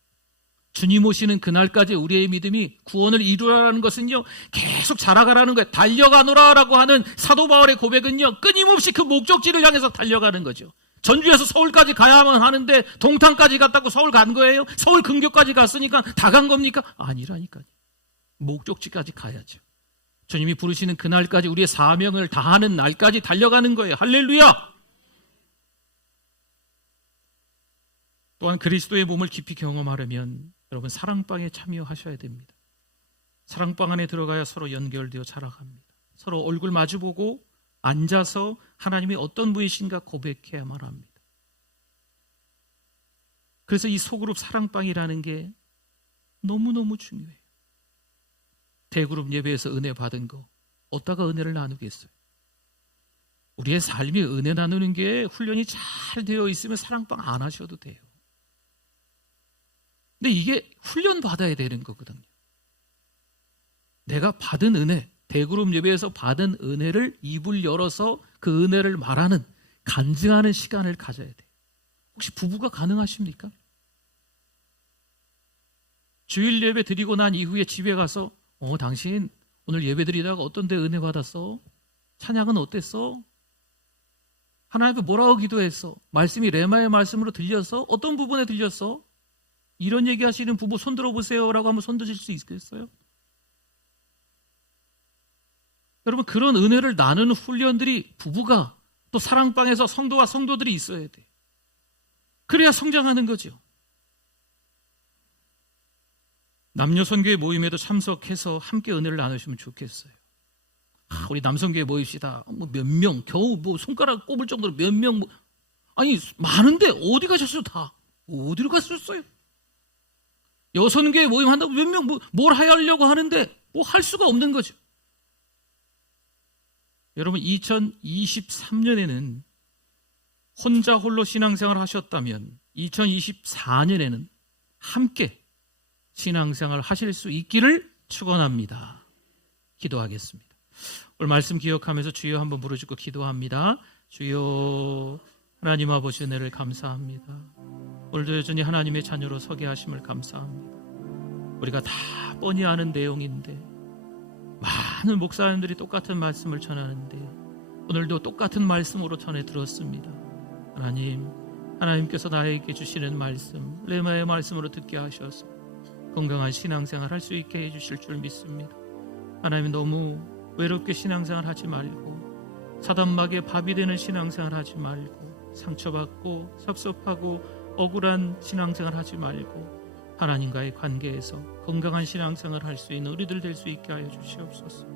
주님 오시는 그날까지 우리의 믿음이 구원을 이루라는 것은요, 계속 자라가라는 거예요. 달려가노라라고 하는 사도 바울의 고백은요, 끊임없이 그 목적지를 향해서 달려가는 거죠. 전주에서 서울까지 가야만 하는데 동탄까지 갔다고 서울 간 거예요? 서울 근교까지 갔으니까 다 간 겁니까? 아니라니까요. 목적지까지 가야죠. 주님이 부르시는 그날까지 우리의 사명을 다하는 날까지 달려가는 거예요. 할렐루야! 또한 그리스도의 몸을 깊이 경험하려면 여러분, 사랑방에 참여하셔야 됩니다. 사랑방 안에 들어가야 서로 연결되어 자라갑니다. 서로 얼굴 마주보고 앉아서 하나님이 어떤 분이신가 고백해야만 합니다. 그래서 이 소그룹 사랑방이라는 게 너무너무 중요해요. 대그룹 예배에서 은혜 받은 거 어디다가 은혜를 나누겠어요? 우리의 삶이 은혜 나누는 게 훈련이 잘 되어 있으면 사랑방 안 하셔도 돼요. 근데 이게 훈련 받아야 되는 거거든요. 내가 받은 은혜, 대그룹 예배에서 받은 은혜를 입을 열어서 그 은혜를 말하는, 간증하는 시간을 가져야 돼요. 혹시 부부가 가능하십니까? 주일 예배 드리고 난 이후에 집에 가서 당신 오늘 예배 드리다가 어떤 데 은혜 받았어? 찬양은 어땠어? 하나님께 뭐라고 기도했어? 말씀이 레마의 말씀으로 들렸어? 어떤 부분에 들렸어? 이런 얘기하시는 부부 손 들어보세요 라고 하면 손 드실 수 있겠어요? 여러분, 그런 은혜를 나누는 훈련들이 부부가 또 사랑방에서 성도와 성도들이 있어야 돼. 그래야 성장하는 거죠. 남녀 선교회 모임에도 참석해서 함께 은혜를 나누시면 좋겠어요. 우리 남성교회 모입시다. 몇 명, 겨우 손가락 꼽을 정도로 몇 명, 아니 많은데 어디 가셨어요? 다 어디로 갔었어요? 여성교회 모임 한다고 몇 명 뭘 하려고 하는데 할 수가 없는 거죠. 여러분, 2023년에는 혼자 홀로 신앙생활 하셨다면 2024년에는 함께 신앙생활 하실 수 있기를 축원합니다. 기도하겠습니다. 오늘 말씀 기억하면서 주여 한번 부르짖고 기도합니다. 주여, 하나님 아버지 은혜를 감사합니다. 오늘도 여전히 하나님의 자녀로 서게 하심을 감사합니다. 우리가 다 뻔히 아는 내용인데 많은 목사님들이 똑같은 말씀을 전하는데 오늘도 똑같은 말씀으로 전해 들었습니다. 하나님께서 나에게 주시는 말씀, 레마의 말씀으로 듣게 하셔서 건강한 신앙생활 할 수 있게 해주실 줄 믿습니다. 하나님, 너무 외롭게 신앙생활 하지 말고 사단막에 밥이 되는 신앙생활 하지 말고 상처받고 섭섭하고 억울한 신앙생활 하지 말고 하나님과의 관계에서 건강한 신앙생활 할 수 있는 우리들 될 수 있게 하여 주시옵소서.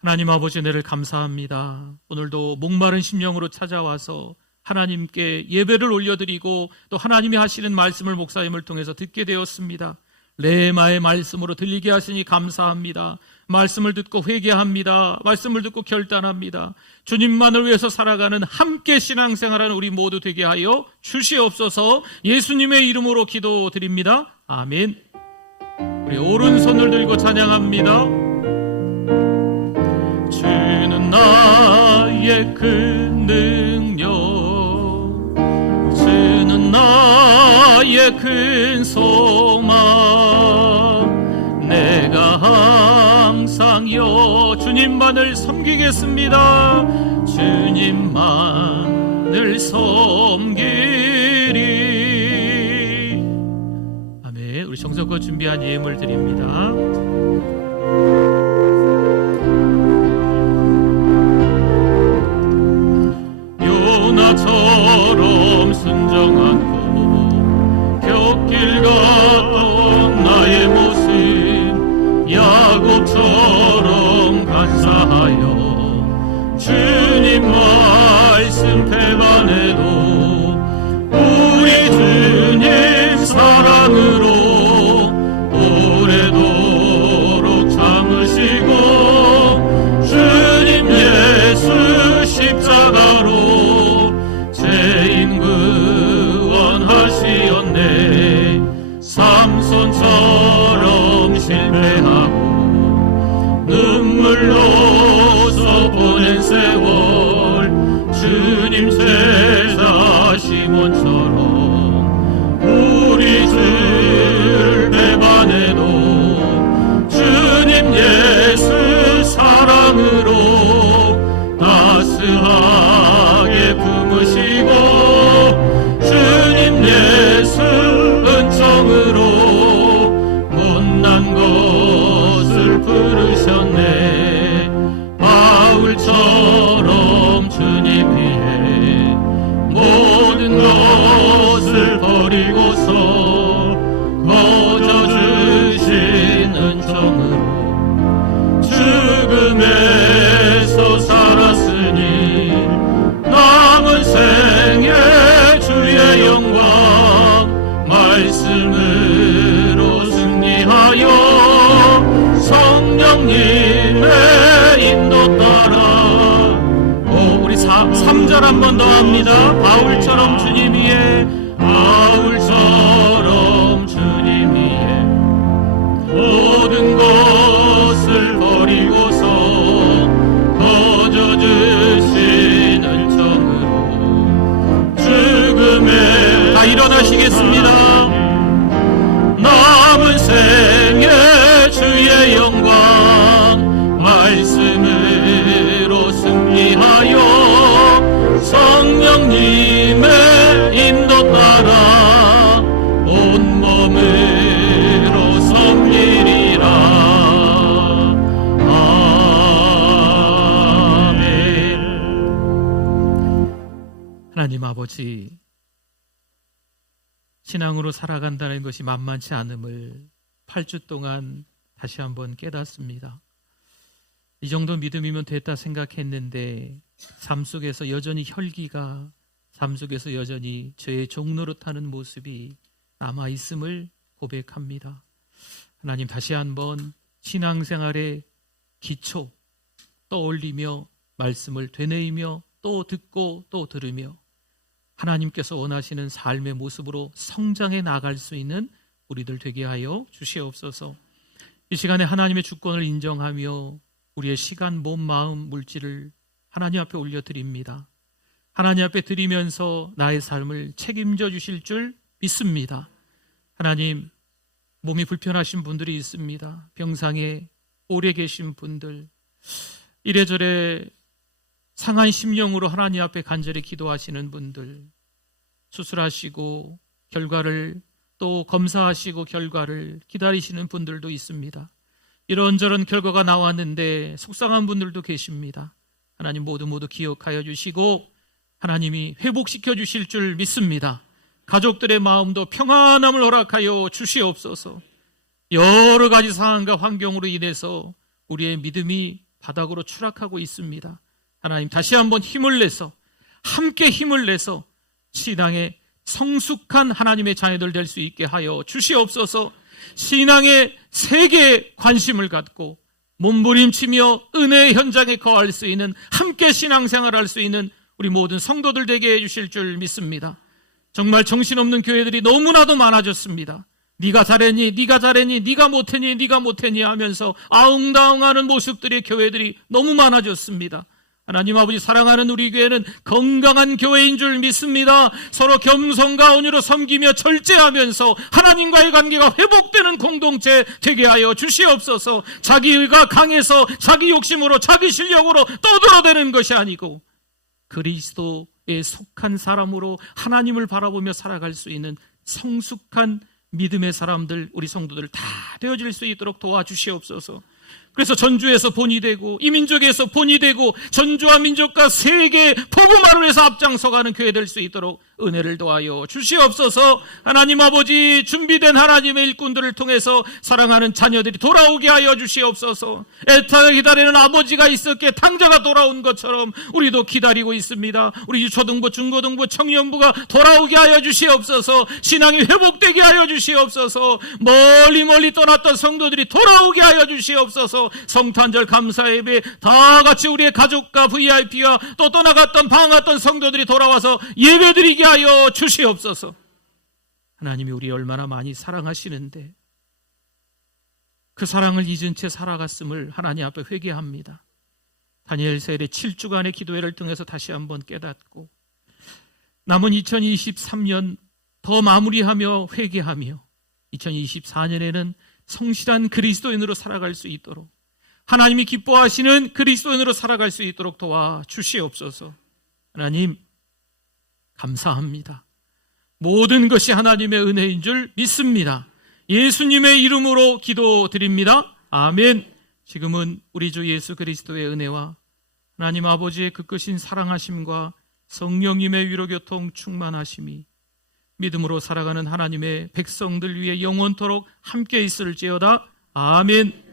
하나님 아버지 은혜를 감사합니다. 오늘도 목마른 심령으로 찾아와서 하나님께 예배를 올려드리고 또 하나님이 하시는 말씀을 목사님을 통해서 듣게 되었습니다. 레마의 말씀으로 들리게 하시니 감사합니다. 말씀을 듣고 회개합니다. 말씀을 듣고 결단합니다. 주님만을 위해서 살아가는 함께 신앙생활하는 우리 모두 되게 하여 주시옵소서. 예수님의 이름으로 기도드립니다. 아멘. 우리 오른손을 들고 찬양합니다. 주는 나의 큰 능력, 주는 나의 큰 소망, 내가 항상 주님만을 섬기겠습니다. 주님만을 섬기리. 아멘. 우리 정성껏 준비한 예물 드립니다. 요나처럼 순정하고 곁길 갔던 나의 모습, 야곱처럼 감사하여 주님 말씀 배반해도 우리 주님 사랑으로 오래도록 참으시고 주님 예수 십자가로 죄인 구원하시었네. 삼손처럼 실패하고 눈물로서 보낸 세월, 주님 제자 시몬처럼 우리 주를 배반해도 주님 예수 사랑으로 따스하게 품으시고 주님 예수 은총으로 못난 것을 부르셨네. 바울처럼 주님 위에 모든 것을 버리고서 거저 주신 은총으로 죽음에서 살았으니 남은 생에 주의 영광 말씀으로 승리하여 성령님의 인도 따라. 우리 3절 한 번 더 합니다. 바울처럼 주님 위에, 바울처럼 주님 위에 모든 것을 버리고서 거저 주신 은총으로 죽음에. 다 일어나시겠습니다. 남은 생에 주의 영광 말씀으로 승리하여 성령님의 인도 따라 온몸으로 섬기리라. 아멘. 하나님 아버지, 신앙으로 살아간다는 것이 만만치 않음을 8주 동안 다시 한번 깨닫습니다. 이 정도 믿음이면 됐다 생각했는데 삶 속에서 여전히 혈기가, 삶 속에서 여전히 죄의 종노릇하는 모습이 남아있음을 고백합니다. 하나님, 다시 한번 신앙생활의 기초 떠올리며 말씀을 되뇌이며 또 듣고 또 들으며 하나님께서 원하시는 삶의 모습으로 성장해 나갈 수 있는 우리들 되게 하여 주시옵소서. 이 시간에 하나님의 주권을 인정하며 우리의 시간, 몸, 마음, 물질을 하나님 앞에 올려드립니다. 하나님 앞에 드리면서 나의 삶을 책임져 주실 줄 믿습니다. 하나님, 몸이 불편하신 분들이 있습니다. 병상에 오래 계신 분들, 이래저래 상한 심령으로 하나님 앞에 간절히 기도하시는 분들, 수술하시고 결과를 또 검사하시고 결과를 기다리시는 분들도 있습니다. 이런저런 결과가 나왔는데 속상한 분들도 계십니다. 하나님 모두 기억하여 주시고 하나님이 회복시켜 주실 줄 믿습니다. 가족들의 마음도 평안함을 허락하여 주시옵소서. 여러 가지 상황과 환경으로 인해서 우리의 믿음이 바닥으로 추락하고 있습니다. 하나님 다시 한번 힘을 내서 함께 힘을 내서 신앙의 성숙한 하나님의 자녀들 될 수 있게 하여 주시옵소서. 신앙의 세계에 관심을 갖고 몸부림치며 은혜의 현장에 거할 수 있는, 함께 신앙생활할 수 있는 우리 모든 성도들 되게 해주실 줄 믿습니다. 정말 정신없는 교회들이 너무나도 많아졌습니다. 네가 잘했니? 네가 잘했니? 네가 못했니? 네가 못했니? 하면서 아웅다웅하는 모습들의 교회들이 너무 많아졌습니다. 하나님 아버지, 사랑하는 우리 교회는 건강한 교회인 줄 믿습니다. 서로 겸손과 온유로 섬기며 절제하면서 하나님과의 관계가 회복되는 공동체 되게 하여 주시옵소서. 자기가 강해서 자기 욕심으로 자기 실력으로 떠들어대는 것이 아니고 그리스도에 속한 사람으로 하나님을 바라보며 살아갈 수 있는 성숙한 믿음의 사람들, 우리 성도들 다 되어질 수 있도록 도와주시옵소서. 그래서 전주에서 본이 되고 이민족에서 본이 되고 전주와 민족과 세계 복음화를 위해서 앞장서가는 교회 될 수 있도록 은혜를 도하여 주시옵소서. 하나님 아버지, 준비된 하나님의 일꾼들을 통해서 사랑하는 자녀들이 돌아오게 하여 주시옵소서. 애타게 기다리는 아버지가 있었기에 탕자가 돌아온 것처럼 우리도 기다리고 있습니다. 우리 초등부, 중고등부, 청년부가 돌아오게 하여 주시옵소서. 신앙이 회복되게 하여 주시옵소서. 멀리 떠났던 성도들이 돌아오게 하여 주시옵소서. 성탄절 감사 예배 다 같이 우리의 가족과 VIP와 또 떠나갔던 방황했던 성도들이 돌아와서 예배드리게 하여 주시옵소서. 하나님이 우리 얼마나 많이 사랑하시는데 그 사랑을 잊은 채 살아갔음을 하나님 앞에 회개합니다. 다니엘서의 7주간의 기도회를 통해서 다시 한번 깨닫고 남은 2023년 더 마무리하며 회개하며 2024년에는 성실한 그리스도인으로 살아갈 수 있도록, 하나님이 기뻐하시는 그리스도인으로 살아갈 수 있도록 도와주시옵소서. 하나님 감사합니다. 모든 것이 하나님의 은혜인 줄 믿습니다. 예수님의 이름으로 기도드립니다. 아멘. 지금은 우리 주 예수 그리스도의 은혜와 하나님 아버지의 그 크신 사랑하심과 성령님의 위로교통 충만하심이 믿음으로 살아가는 하나님의 백성들 위해 영원토록 함께 있을지어다. 아멘.